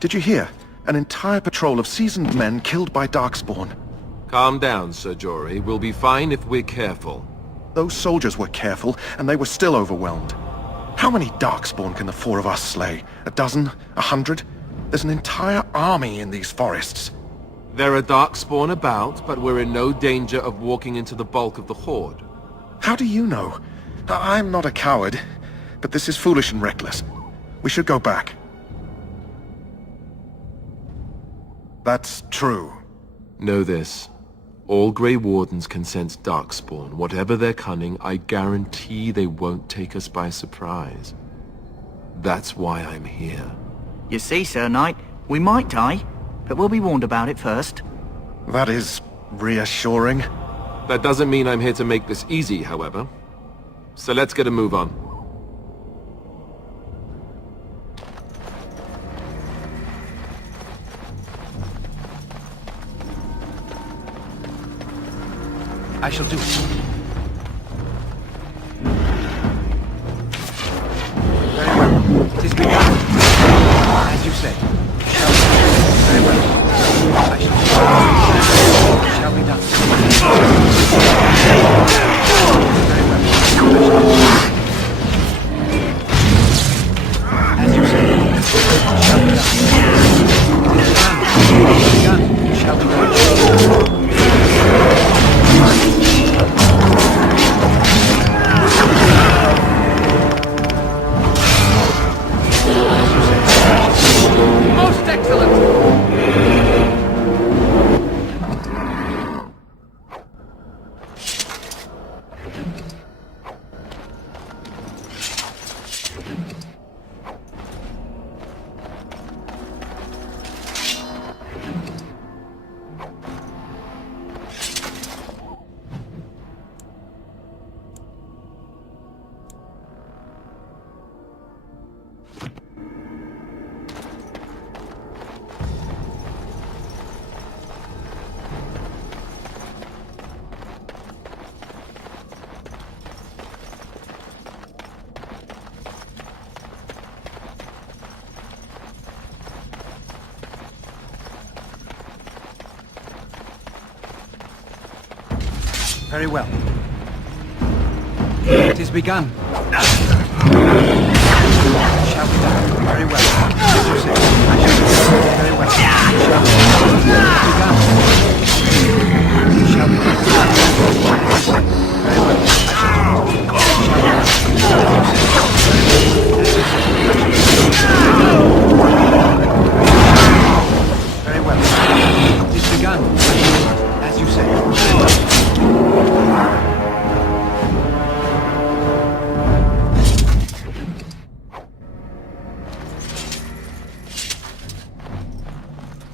Did you hear? An entire patrol of seasoned men killed by Darkspawn. Calm down, Sir Jory. We'll be fine if we're careful. Those soldiers were careful, and they were still overwhelmed. How many Darkspawn can the four of us slay? A dozen? 100? There's an entire army in these forests. There are Darkspawn about, but we're in no danger of walking into the bulk of the Horde. How do you know? I'm not a coward, but this is foolish and reckless. We should go back. That's true. Know this. All Grey Wardens can sense Darkspawn. Whatever their cunning, I guarantee they won't take us by surprise. That's why I'm here. You see, Sir Knight, we might die, but we'll be warned about it first. That is reassuring. That doesn't mean I'm here to make this easy, however. So let's get a move on. I shall do it. Very well. 'Tis begun. As you say. Very well. I shall do it. Shall be done. Very well. As you say. Shall be done. Very well. It is begun. Shall be done. Very well. As you say. I shall do it. Very well. Shall be done. Very well. Very well. It is begun. As you say.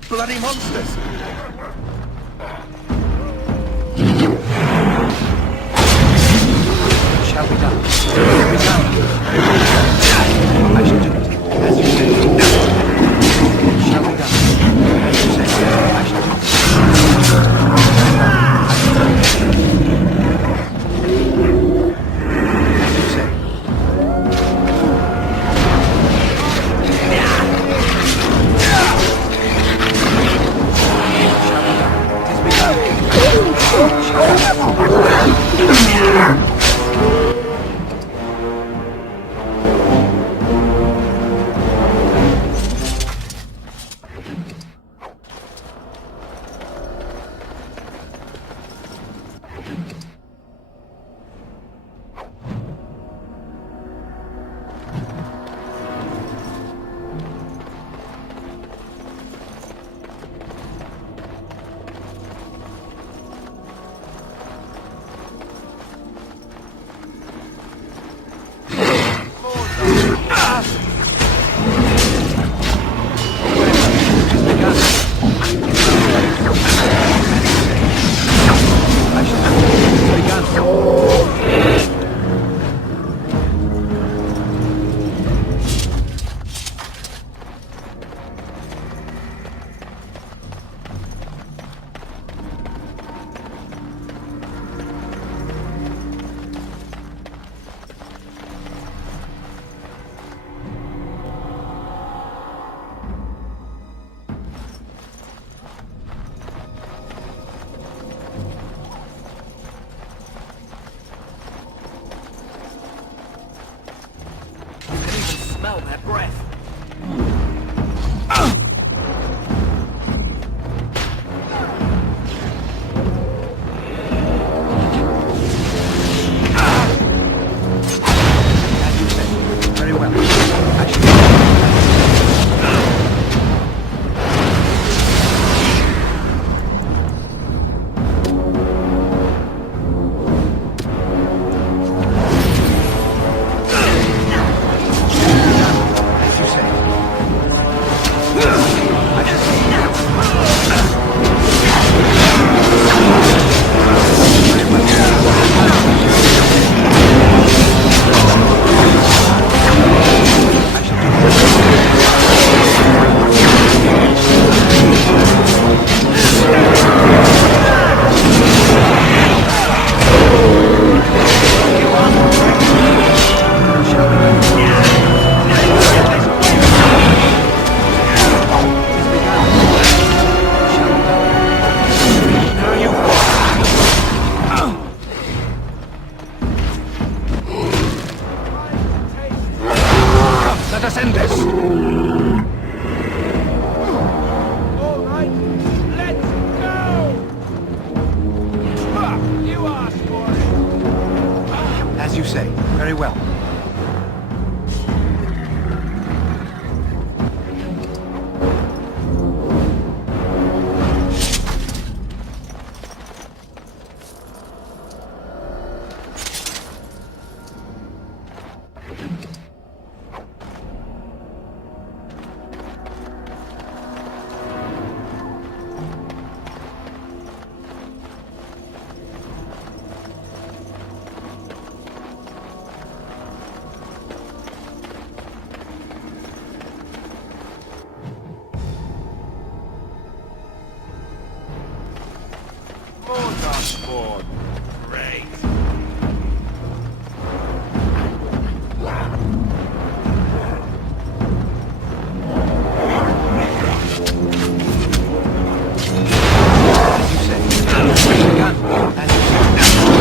Bloody monsters! Shall be done. Shall be done. I shall do it. As you say. Shall be done. As you say. I shall do it. As you say. Smell that breath. As you say. Very well. I shall Let us end this! All right, let's go! You asked for it! As you say. Very well. Board. Great. As you say. Gun. As you say.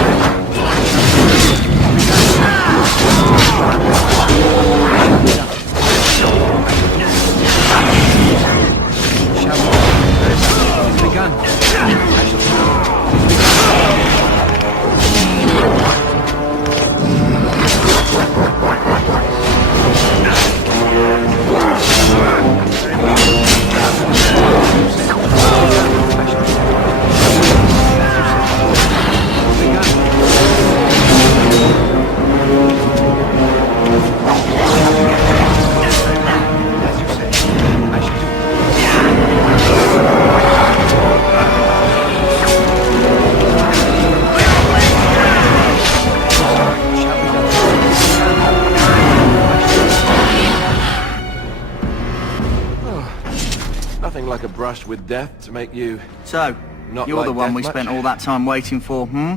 Nothing like a brush with death to make you... So, not you're like the one death we much? spent all that time waiting for, hmm?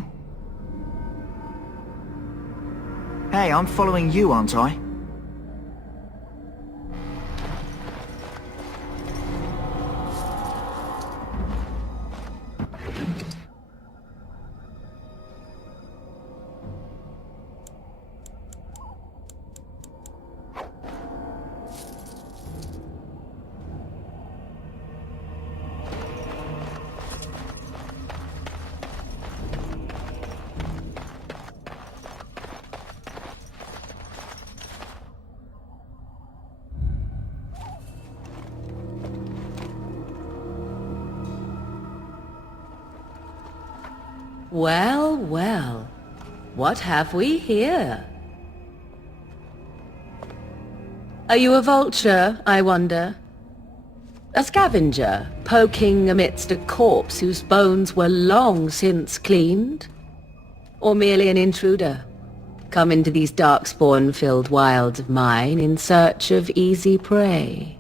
Hey, I'm following you, aren't I? Well, well. What have we here? Are you a vulture, I wonder? A scavenger, poking amidst a corpse whose bones were long since cleaned? Or merely an intruder, come into these darkspawn-filled wilds of mine in search of easy prey?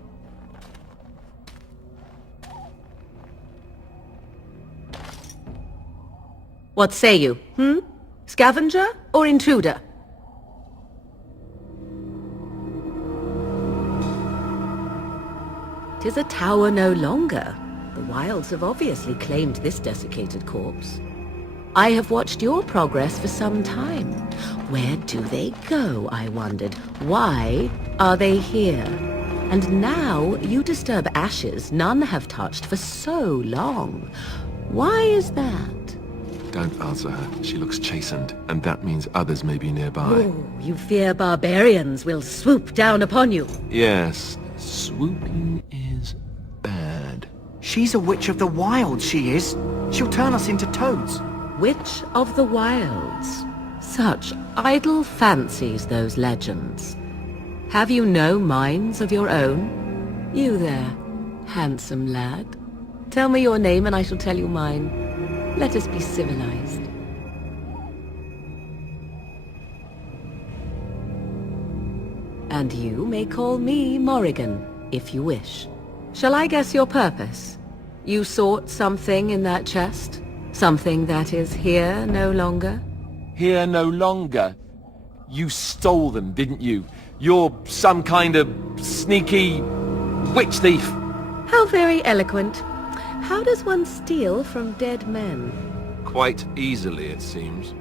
What say you, Scavenger or intruder? "'Tis a tower no longer. The wilds have obviously claimed this desiccated corpse. I have watched your progress for some time. Where do they go, I wondered? Why are they here? And now you disturb ashes none have touched for so long. Why is that?" Don't answer her. She looks chastened, and that means others may be nearby. Oh, you fear barbarians will swoop down upon you. Yes, swooping is bad. She's a witch of the wilds, she is. She'll turn us into toads. Witch of the wilds. Such idle fancies, those legends. Have you no minds of your own? You there, handsome lad. Tell me your name and I shall tell you mine. Let us be civilized. And you may call me Morrigan, if you wish. Shall I guess your purpose? You sought something in that chest? Something that is here no longer? Here no longer? You stole them, didn't you? You're some kind of sneaky witch thief. How very eloquent. How does one steal from dead men? Quite easily, it seems.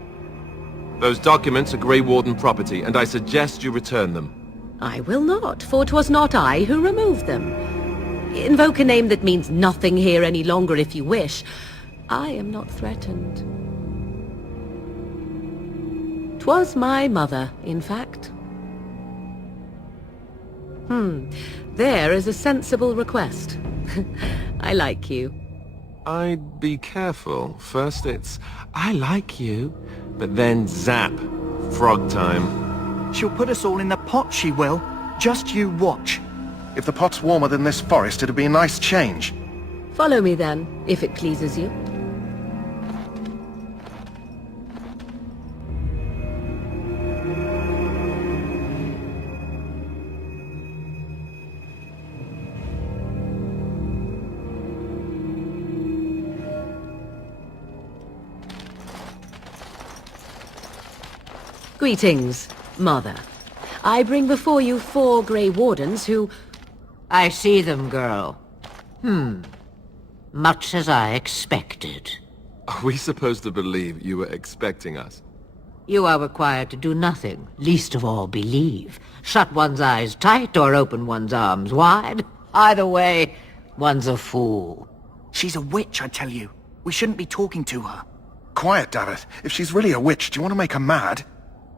Those documents are Grey Warden property, and I suggest you return them. I will not, for 'twas not I who removed them. Invoke a name that means nothing here any longer if you wish. I am not threatened. 'Twas my mother, in fact. There is a sensible request. I like you. I'd be careful. First it's, I like you, but then zap. Frog time. She'll put us all in the pot, she will. Just you watch. If the pot's warmer than this forest, it'd be a nice change. Follow me then, if it pleases you. Greetings, Mother. I bring before you 4 Grey Wardens who... I see them, girl. Much as I expected. Are we supposed to believe you were expecting us? You are required to do nothing, least of all believe. Shut one's eyes tight or open one's arms wide. Either way, one's a fool. She's a witch, I tell you. We shouldn't be talking to her. Quiet, Davith. If she's really a witch, do you want to make her mad?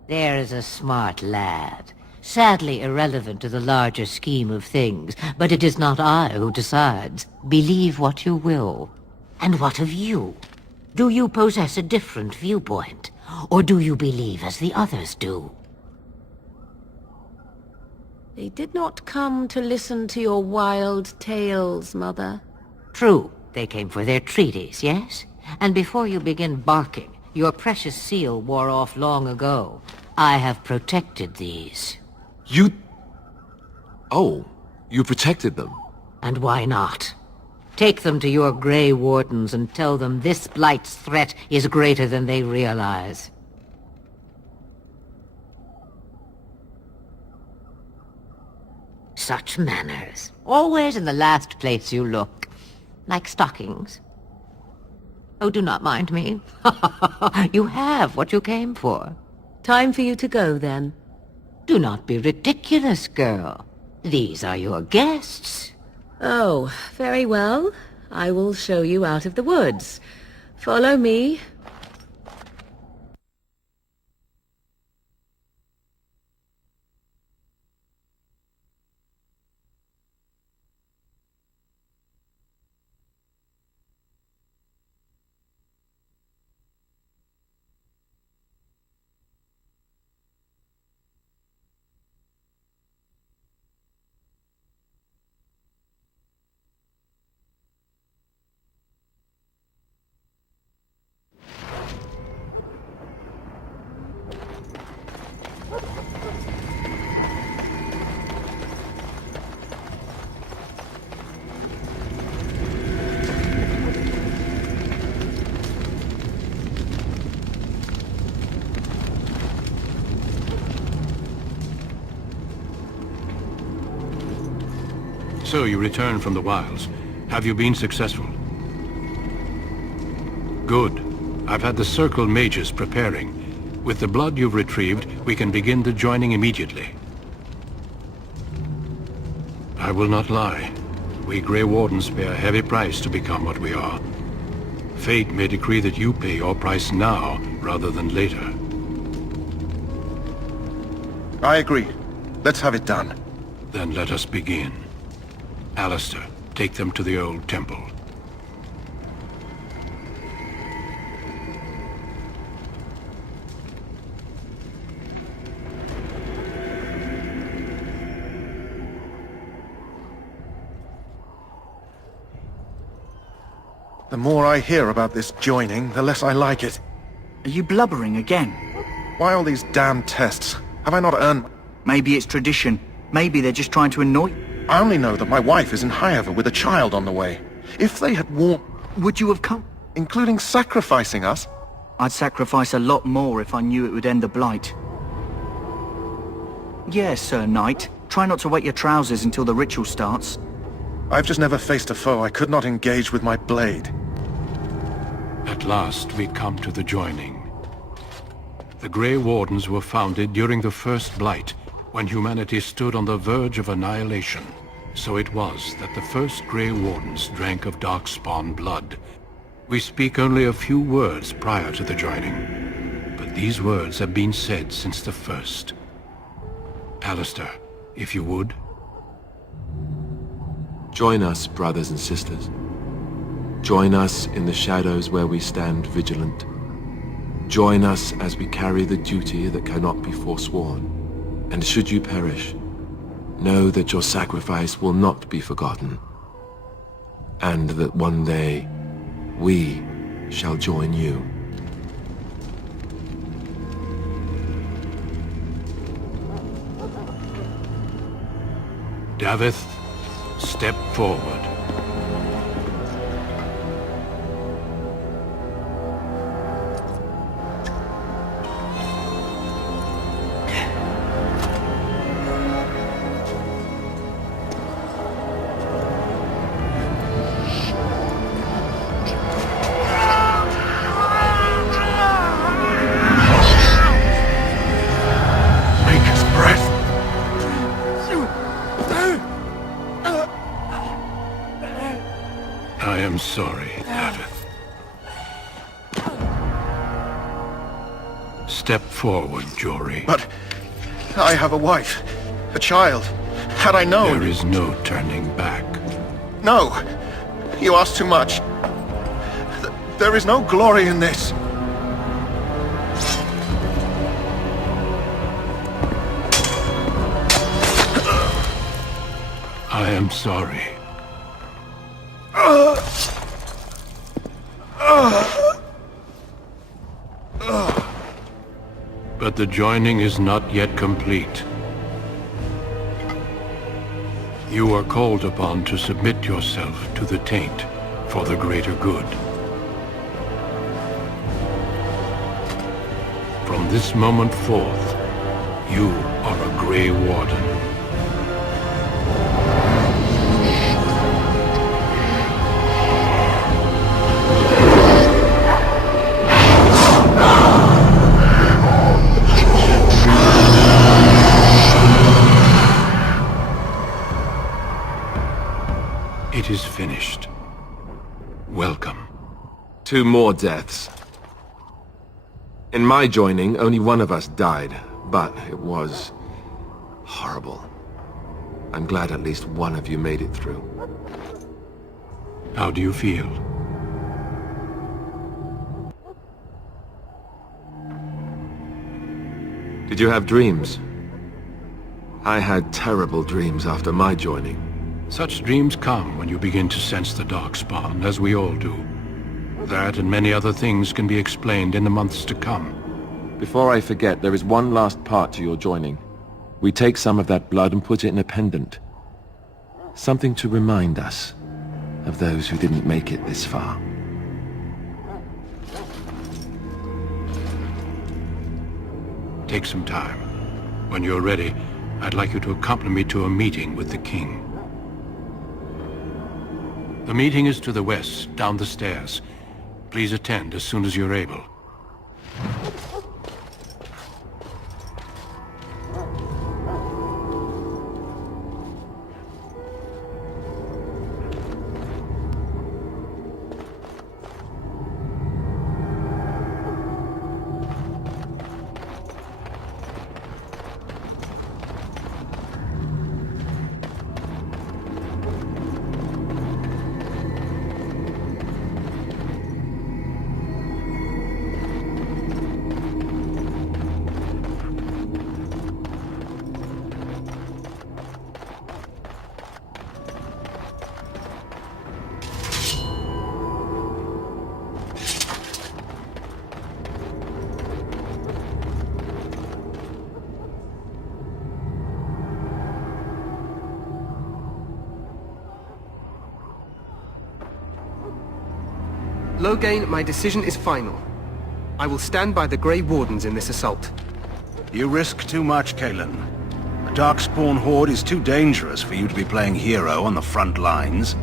There is a smart lad. Sadly irrelevant to the larger scheme of things, but it is not I who decides. Believe what you will. And what of you? Do you possess a different viewpoint? Or do you believe as the others do? They did not come to listen to your wild tales, Mother. True, they came for their treaties, yes? And before you begin barking, your precious seal wore off long ago. I have protected these. You... Oh, you protected them? And why not? Take them to your Grey Wardens and tell them this Blight's threat is greater than they realize. Such manners. Always in the last place you look. Like stockings. Oh, do not mind me. You have what you came for. Time for you to go, then. Do not be ridiculous, girl. These are your guests. Oh, very well. I will show you out of the woods. Follow me. So you return from the wilds. Have you been successful? Good. I've had the Circle mages preparing. With the blood you've retrieved, we can begin the joining immediately. I will not lie. We Grey Wardens pay a heavy price to become what we are. Fate may decree that you pay your price now, rather than later. I agree. Let's have it done. Then let us begin. Alistair, take them to the old temple. The more I hear about this joining, the less I like it. Are you blubbering again? Why all these damn tests? Have I not earned... Maybe it's tradition. Maybe they're just trying to annoy... I only know that my wife is in Highover with a child on the way. If they had warned... Would you have come? Including sacrificing us? I'd sacrifice a lot more if I knew it would end the Blight. Yes, Sir Knight. Try not to wet your trousers until the ritual starts. I've just never faced a foe I could not engage with my blade. At last, we come to the joining. The Grey Wardens were founded during the First Blight, when humanity stood on the verge of annihilation. So it was that the first Grey Wardens drank of Darkspawn blood. We speak only a few words prior to the joining, but these words have been said since the first. Alistair, if you would. Join us, brothers and sisters. Join us in the shadows where we stand vigilant. Join us as we carry the duty that cannot be forsworn. And should you perish, know that your sacrifice will not be forgotten, and that one day we shall join you. Davith, step forward. I am sorry, Davith. Step forward, Jory. But I have a wife, a child. Had I known... There is no turning back. No! You ask too much. There is no glory in this. I am sorry. But the joining is not yet complete. You are called upon to submit yourself to the taint for the greater good. From this moment forth, you are a Grey Warden. It is finished. Welcome. 2 more deaths. In my joining, only one of us died, but it was horrible. I'm glad at least one of you made it through. How do you feel? Did you have dreams? I had terrible dreams after my joining. Such dreams come when you begin to sense the Darkspawn, as we all do. That and many other things can be explained in the months to come. Before I forget, there is one last part to your joining. We take some of that blood and put it in a pendant. Something to remind us of those who didn't make it this far. Take some time. When you're ready, I'd like you to accompany me to a meeting with the king. The meeting is to the west, down the stairs. Please attend as soon as you're able. Loghain, my decision is final. I will stand by the Grey Wardens in this assault. You risk too much, Kalen. The Darkspawn Horde is too dangerous for you to be playing hero on the front lines.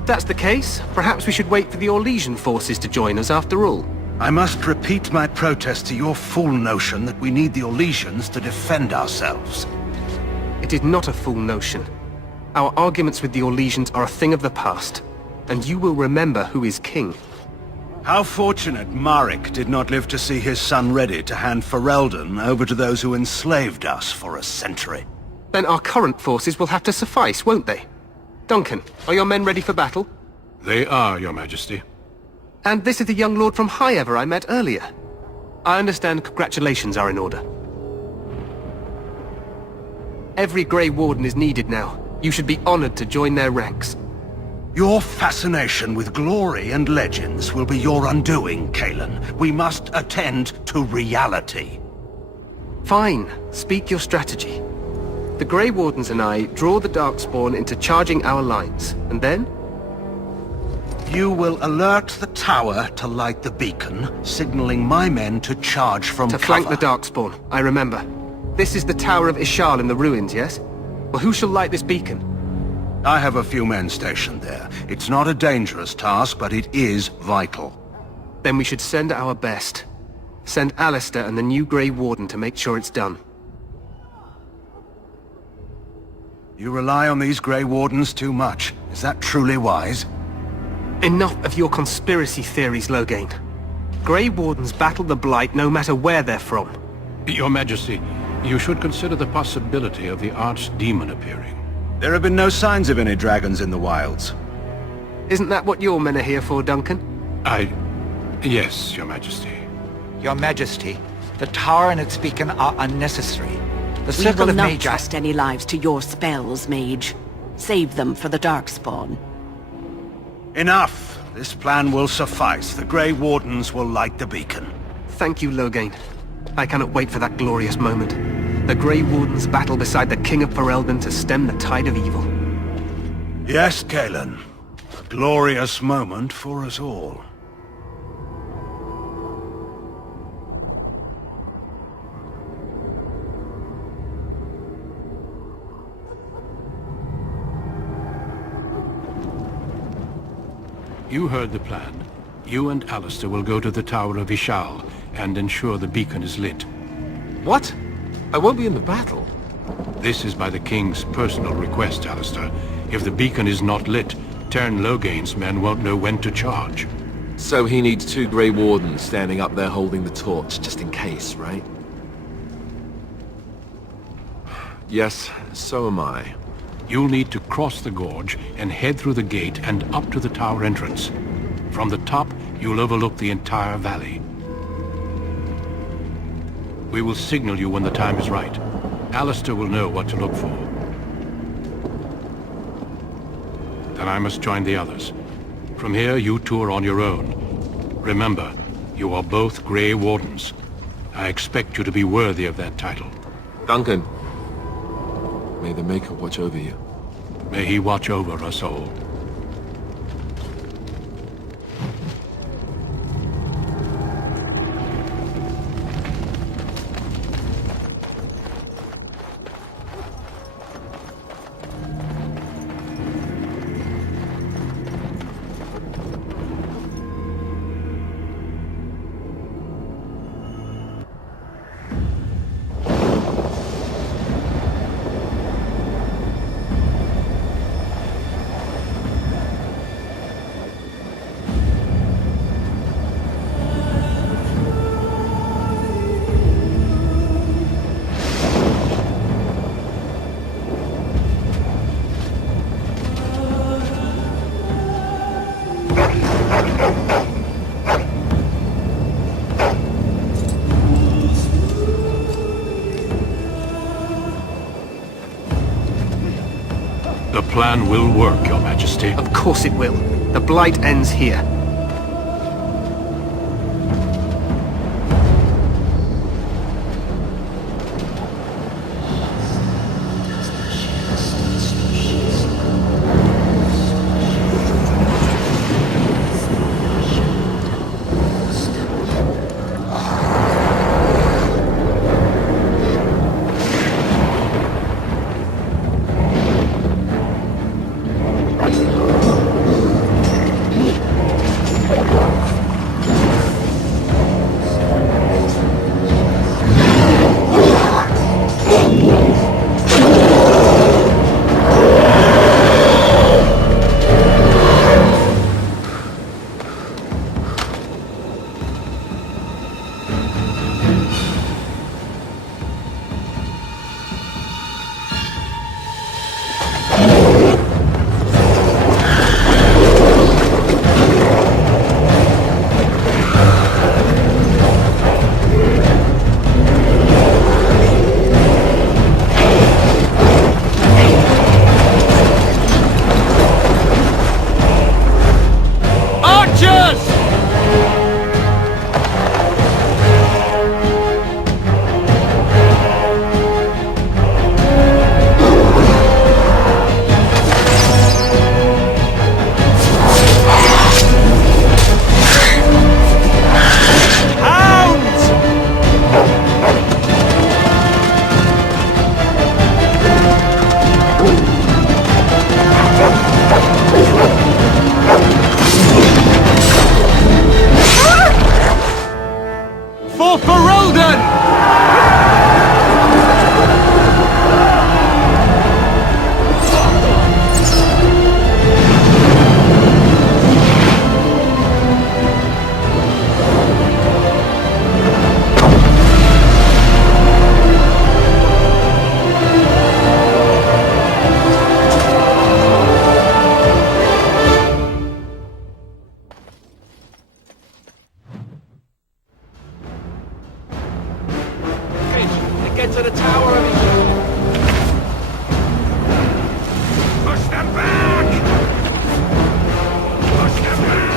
If that's the case, perhaps we should wait for the Orlesian forces to join us after all. I must repeat my protest to your fool notion that we need the Orlesians to defend ourselves. It is not a fool notion. Our arguments with the Orlesians are a thing of the past, and you will remember who is king. How fortunate Marek did not live to see his son ready to hand Ferelden over to those who enslaved us for a century. Then our current forces will have to suffice, won't they? Duncan, are your men ready for battle? They are, Your Majesty. And this is the young lord from Highever I met earlier. I understand congratulations are in order. Every Grey Warden is needed now. You should be honored to join their ranks. Your fascination with glory and legends will be your undoing, Kalen. We must attend to reality. Fine. Speak your strategy. The Grey Wardens and I draw the Darkspawn into charging our lines, and then? You will alert the tower to light the beacon, signaling my men to charge from cover. To flank the Darkspawn, I remember. This is the Tower of Ishal in the ruins, yes? Well, who shall light this beacon? I have a few men stationed there. It's not a dangerous task, but it is vital. Then we should send our best. Send Alistair and the new Grey Warden to make sure it's done. You rely on these Grey Wardens too much. Is that truly wise? Enough of your conspiracy theories, Loghain. Grey Wardens battle the Blight no matter where they're from. Your Majesty, you should consider the possibility of the archdemon appearing. There have been no signs of any dragons in the wilds. Isn't that what your men are here for, Duncan? Yes, Your Majesty. Your Majesty, the tower and its beacon are unnecessary. The We circle will of not Magi... trust any lives to your spells, mage. Save them for the Darkspawn. Enough! This plan will suffice. The Grey Wardens will light the beacon. Thank you, Loghain. I cannot wait for that glorious moment. The Grey Wardens battle beside the King of Ferelden to stem the tide of evil. Yes, Galen. A glorious moment for us all. You heard the plan. You and Alistair will go to the Tower of Ishal and ensure the beacon is lit. What? I won't be in the battle. This is by the King's personal request, Alistair. If the beacon is not lit, Tern Loghain's men won't know when to charge. So he needs 2 Grey Wardens standing up there holding the torch, just in case, right? Yes, so am I. You'll need to cross the gorge and head through the gate and up to the tower entrance. From the top, you'll overlook the entire valley. We will signal you when the time is right. Alistair will know what to look for. Then I must join the others. From here, you two are on your own. Remember, you are both Grey Wardens. I expect you to be worthy of that title. Duncan, may the Maker watch over you. May he watch over us all. The plan will work, Your Majesty. Of course it will. The Blight ends here. get to the tower of his... Push them back! Push them back!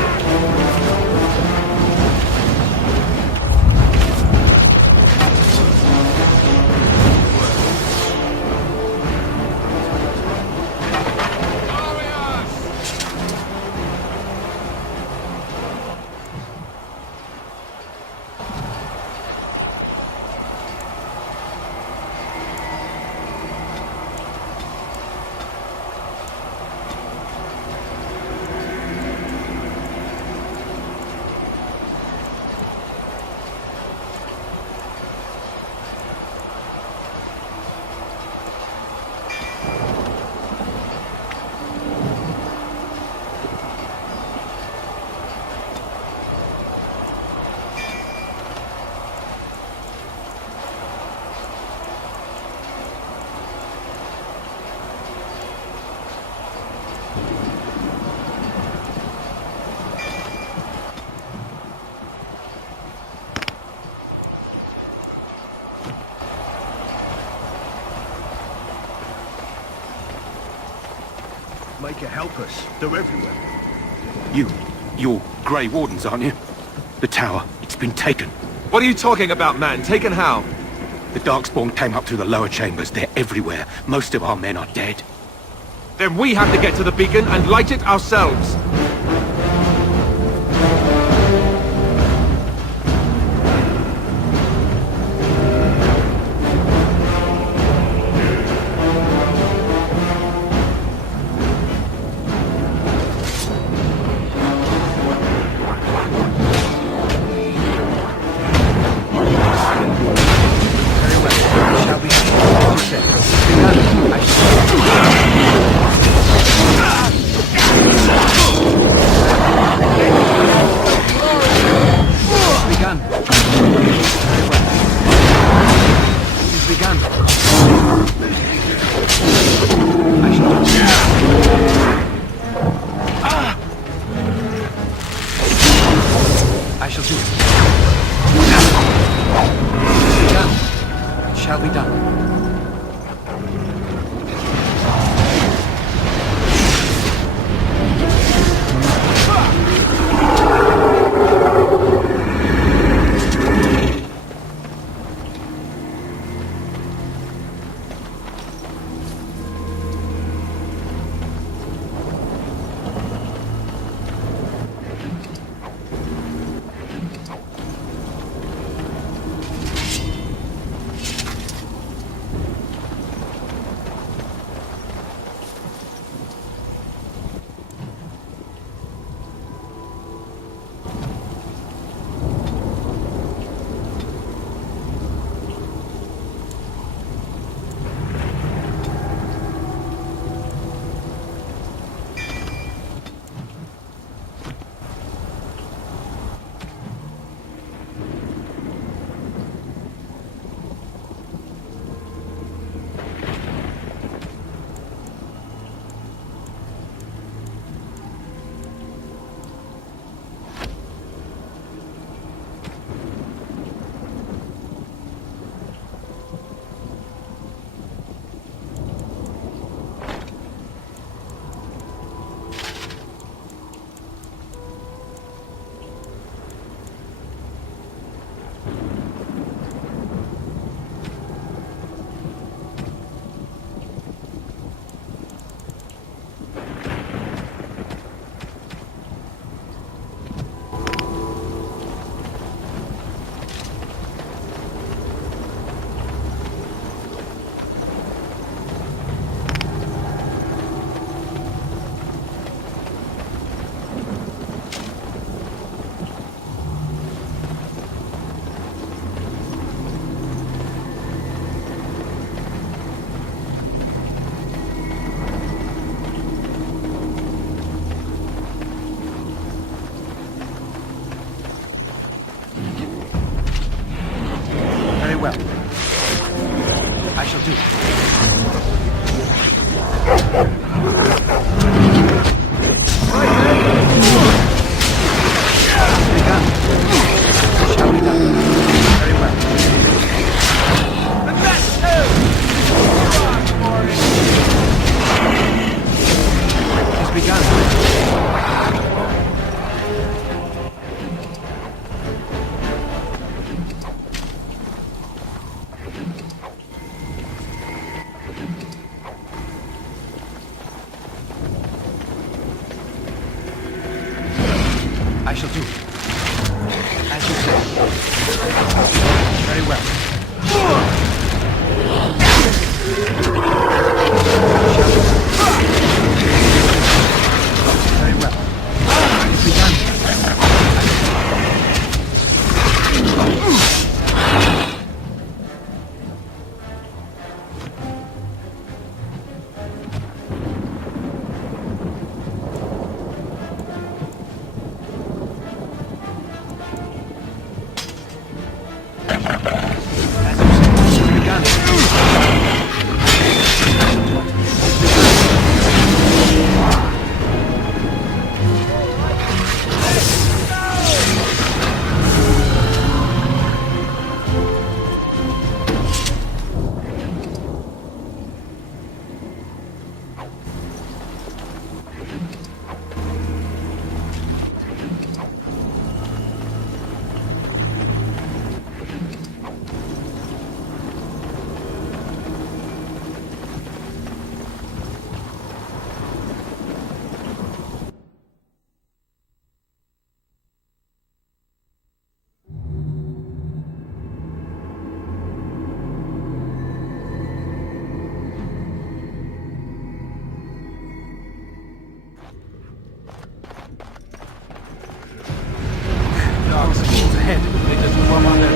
Make it help us. They're everywhere. You're Grey Wardens, aren't you? The tower, it's been taken. What are you talking about, man? Taken how? The Darkspawn came up through the lower chambers. They're everywhere. Most of our men are dead. Then we have to get to the beacon and light it ourselves. I shall do it. It shall be done. Ahead. It doesn't come under.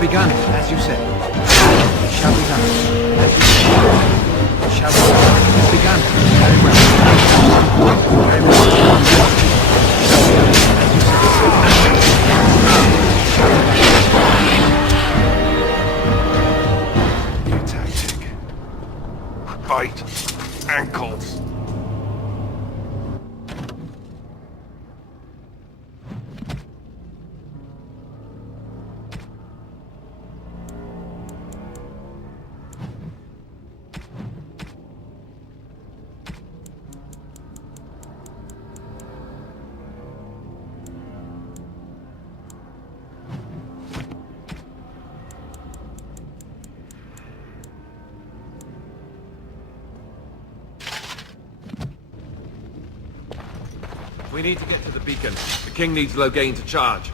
Begun, as you say. It shall be done, as you say. It shall be done. It's begun. Very well. Very well. New tactic. Bite. Ankles. We need to get to the beacon. The king needs Loghain to charge.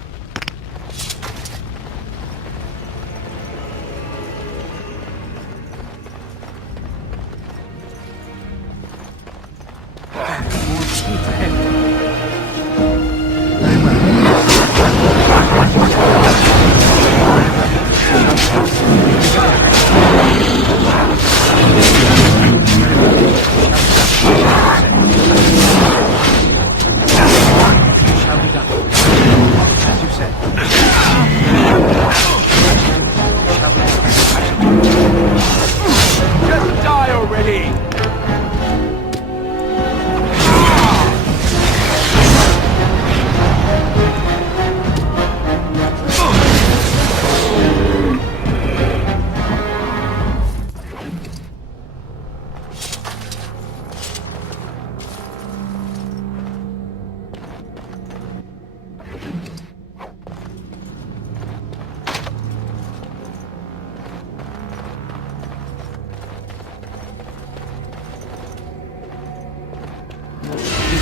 Just die already!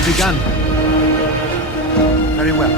Begun. Very well.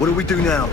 What do we do now?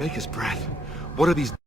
Make his breath. What are these